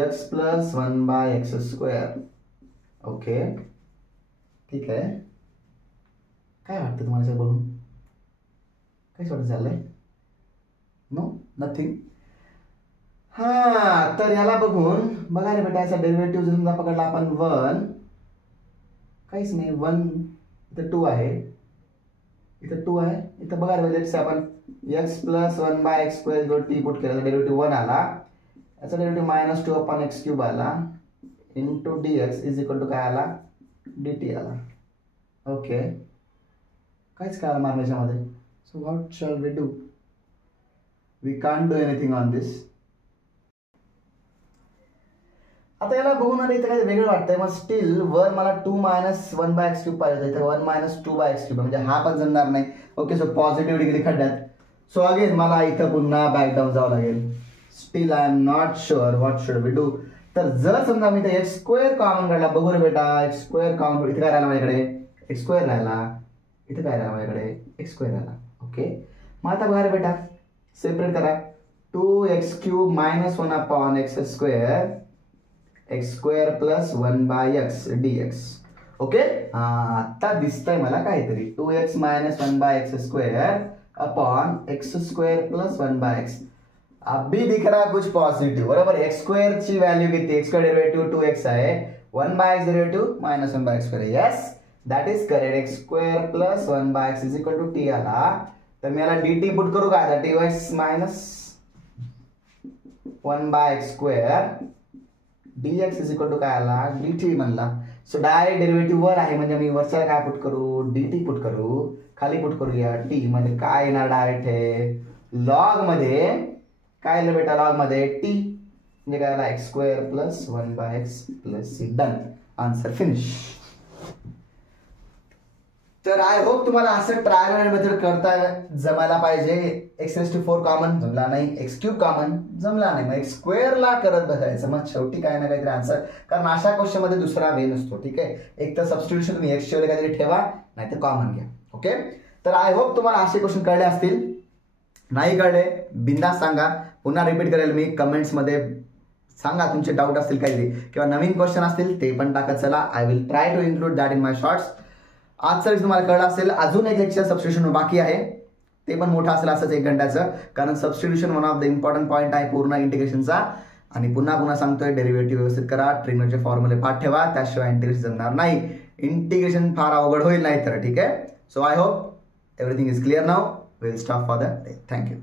x + 1/x². Okay, ठीक आहे. काय वाटतं तुम्हाला याच्यात बघून, काय वाटत चाललंय, नो नथिंग. हा, तर याला बघून बघा रे बेटा, याचा डेरिव्हेटिव्ह जर समजा पकडला आपण 1, काहीच नाही, 1 इथं 2 आहे, इथं 2 आहे, इथं बघा रे लेट्स आपण x + 1/x² t पुट केला, डेरिव्हेटिव्ह 1 आला, याचा डेरिव्हेटिव्ह -2/x³ आला, इंटू dx = काय आला, dt आला. ओके, काहीच कळालं मला याच्यामध्ये. So what shall we do, we can't do anything on this. आता याला बघून आलं इथं काही वेगळं वाटतंय. मग स्टील वर मला 2 - 1/x³ पाहिजे, इथे 1 - 2/x³, म्हणजे हा पण जमणार नाही. ओके, सो पॉझिटिव्ह डिग्री खड्ड्यात. सो अगेन मला इथं पुन्हा बॅक डाऊन जावं लागेल. Still I am not sure what should we do. तर जर समजा मी x² कॉमन काढला, बघू रे बेटा x² कॉमन, इथे काय राहिला माझ्याकडे x² राहिला, इथे काय राहिला माझ्याकडे एक्स स्क्वेअर आला. ओके, मग आता बघा रे बेटा, सेपरेट करा. 2x³ - 1 upon x square plus 1/x dx. Okay, आता दिसतंय मला काहीतरी. 2x - 1/x square upon x square plus 1/x. अभी दिख रहा कुछ पॉझिटिव्ह, बरोबर. एक्स स्क्वेअर ची व्हॅल्यू किती, एक्स स्क्वेअर डेरिव्हेटिव्ह 2x आहे, 1/x derivative -1/x square. Yes, that is correct. X square plus 1/x is equal to t आला. तर मी याला dt पुट करू का, 2x minus 1/x square dx is equal to काय आला, dt म्हणला. सो डायरेक्ट डेरिव्हेटिव्ह वर आहे, म्हणजे मी वरच्या काय पुट करू, dt पुट करू, खाली पुट करूया t. म्हणजे काय येणार डायरेक्ट आहे, लॉग मध्ये काय आलं बेटा, लॉग मध्ये t म्हणजे काय आला, x square plus 1/x plus c. Done, answer finish. तर आय होप तुम्हाला असं ट्रायल मेथड करता जमायला पाहिजे. x⁴ कॉमन जमला नाही, x³ कॉमन जमला नाही, मग एक्स स्क्वेअरला करत बसायचं. मग शेवटी काय ना काहीतरी आन्सर, कारण अशा क्वेश्चन मध्ये दुसरा वे नसतो. ठीक आहे, एक तर सबस्टिट्यूशन तुम्ही एक्स च्या काहीतरी ठेवा, नाही तर कॉमन घ्या. ओके, तर आय होप तुम्हाला असे क्वेश्चन कळले असतील. नाही कळले बिंदास सांगा, पुन्हा रिपीट करेल मी. कमेंट्स मध्ये सांगा तुमचे डाऊट असतील काहीतरी, किंवा नवीन क्वेश्चन असतील ते पण टाकत चला. I will try to include that in my shorts. आजचं तुम्हाला कळलं असेल. अजून एक लेक्चर सबस्टिट्यूशन बाकी आहे, ते पण मोठं असेल असंच 1 घंट्याचं, कारण substitution one of the important point आहे पूर्ण इंटिग्रेशनचा. आणि पुन्हा सांगतोय, डेरिव्हेटिव्ह व्यवस्थित करा, ट्रिग्नोचे फॉर्म्युले पाठ ठेवा, त्याशिवाय इंटिग्रेशन जमणार नाही. इंटिग्रेशन फार अवघड होईल नाही तर. ठीक आहे, so I hope everything is clear now. Will stop for the day. Thank you.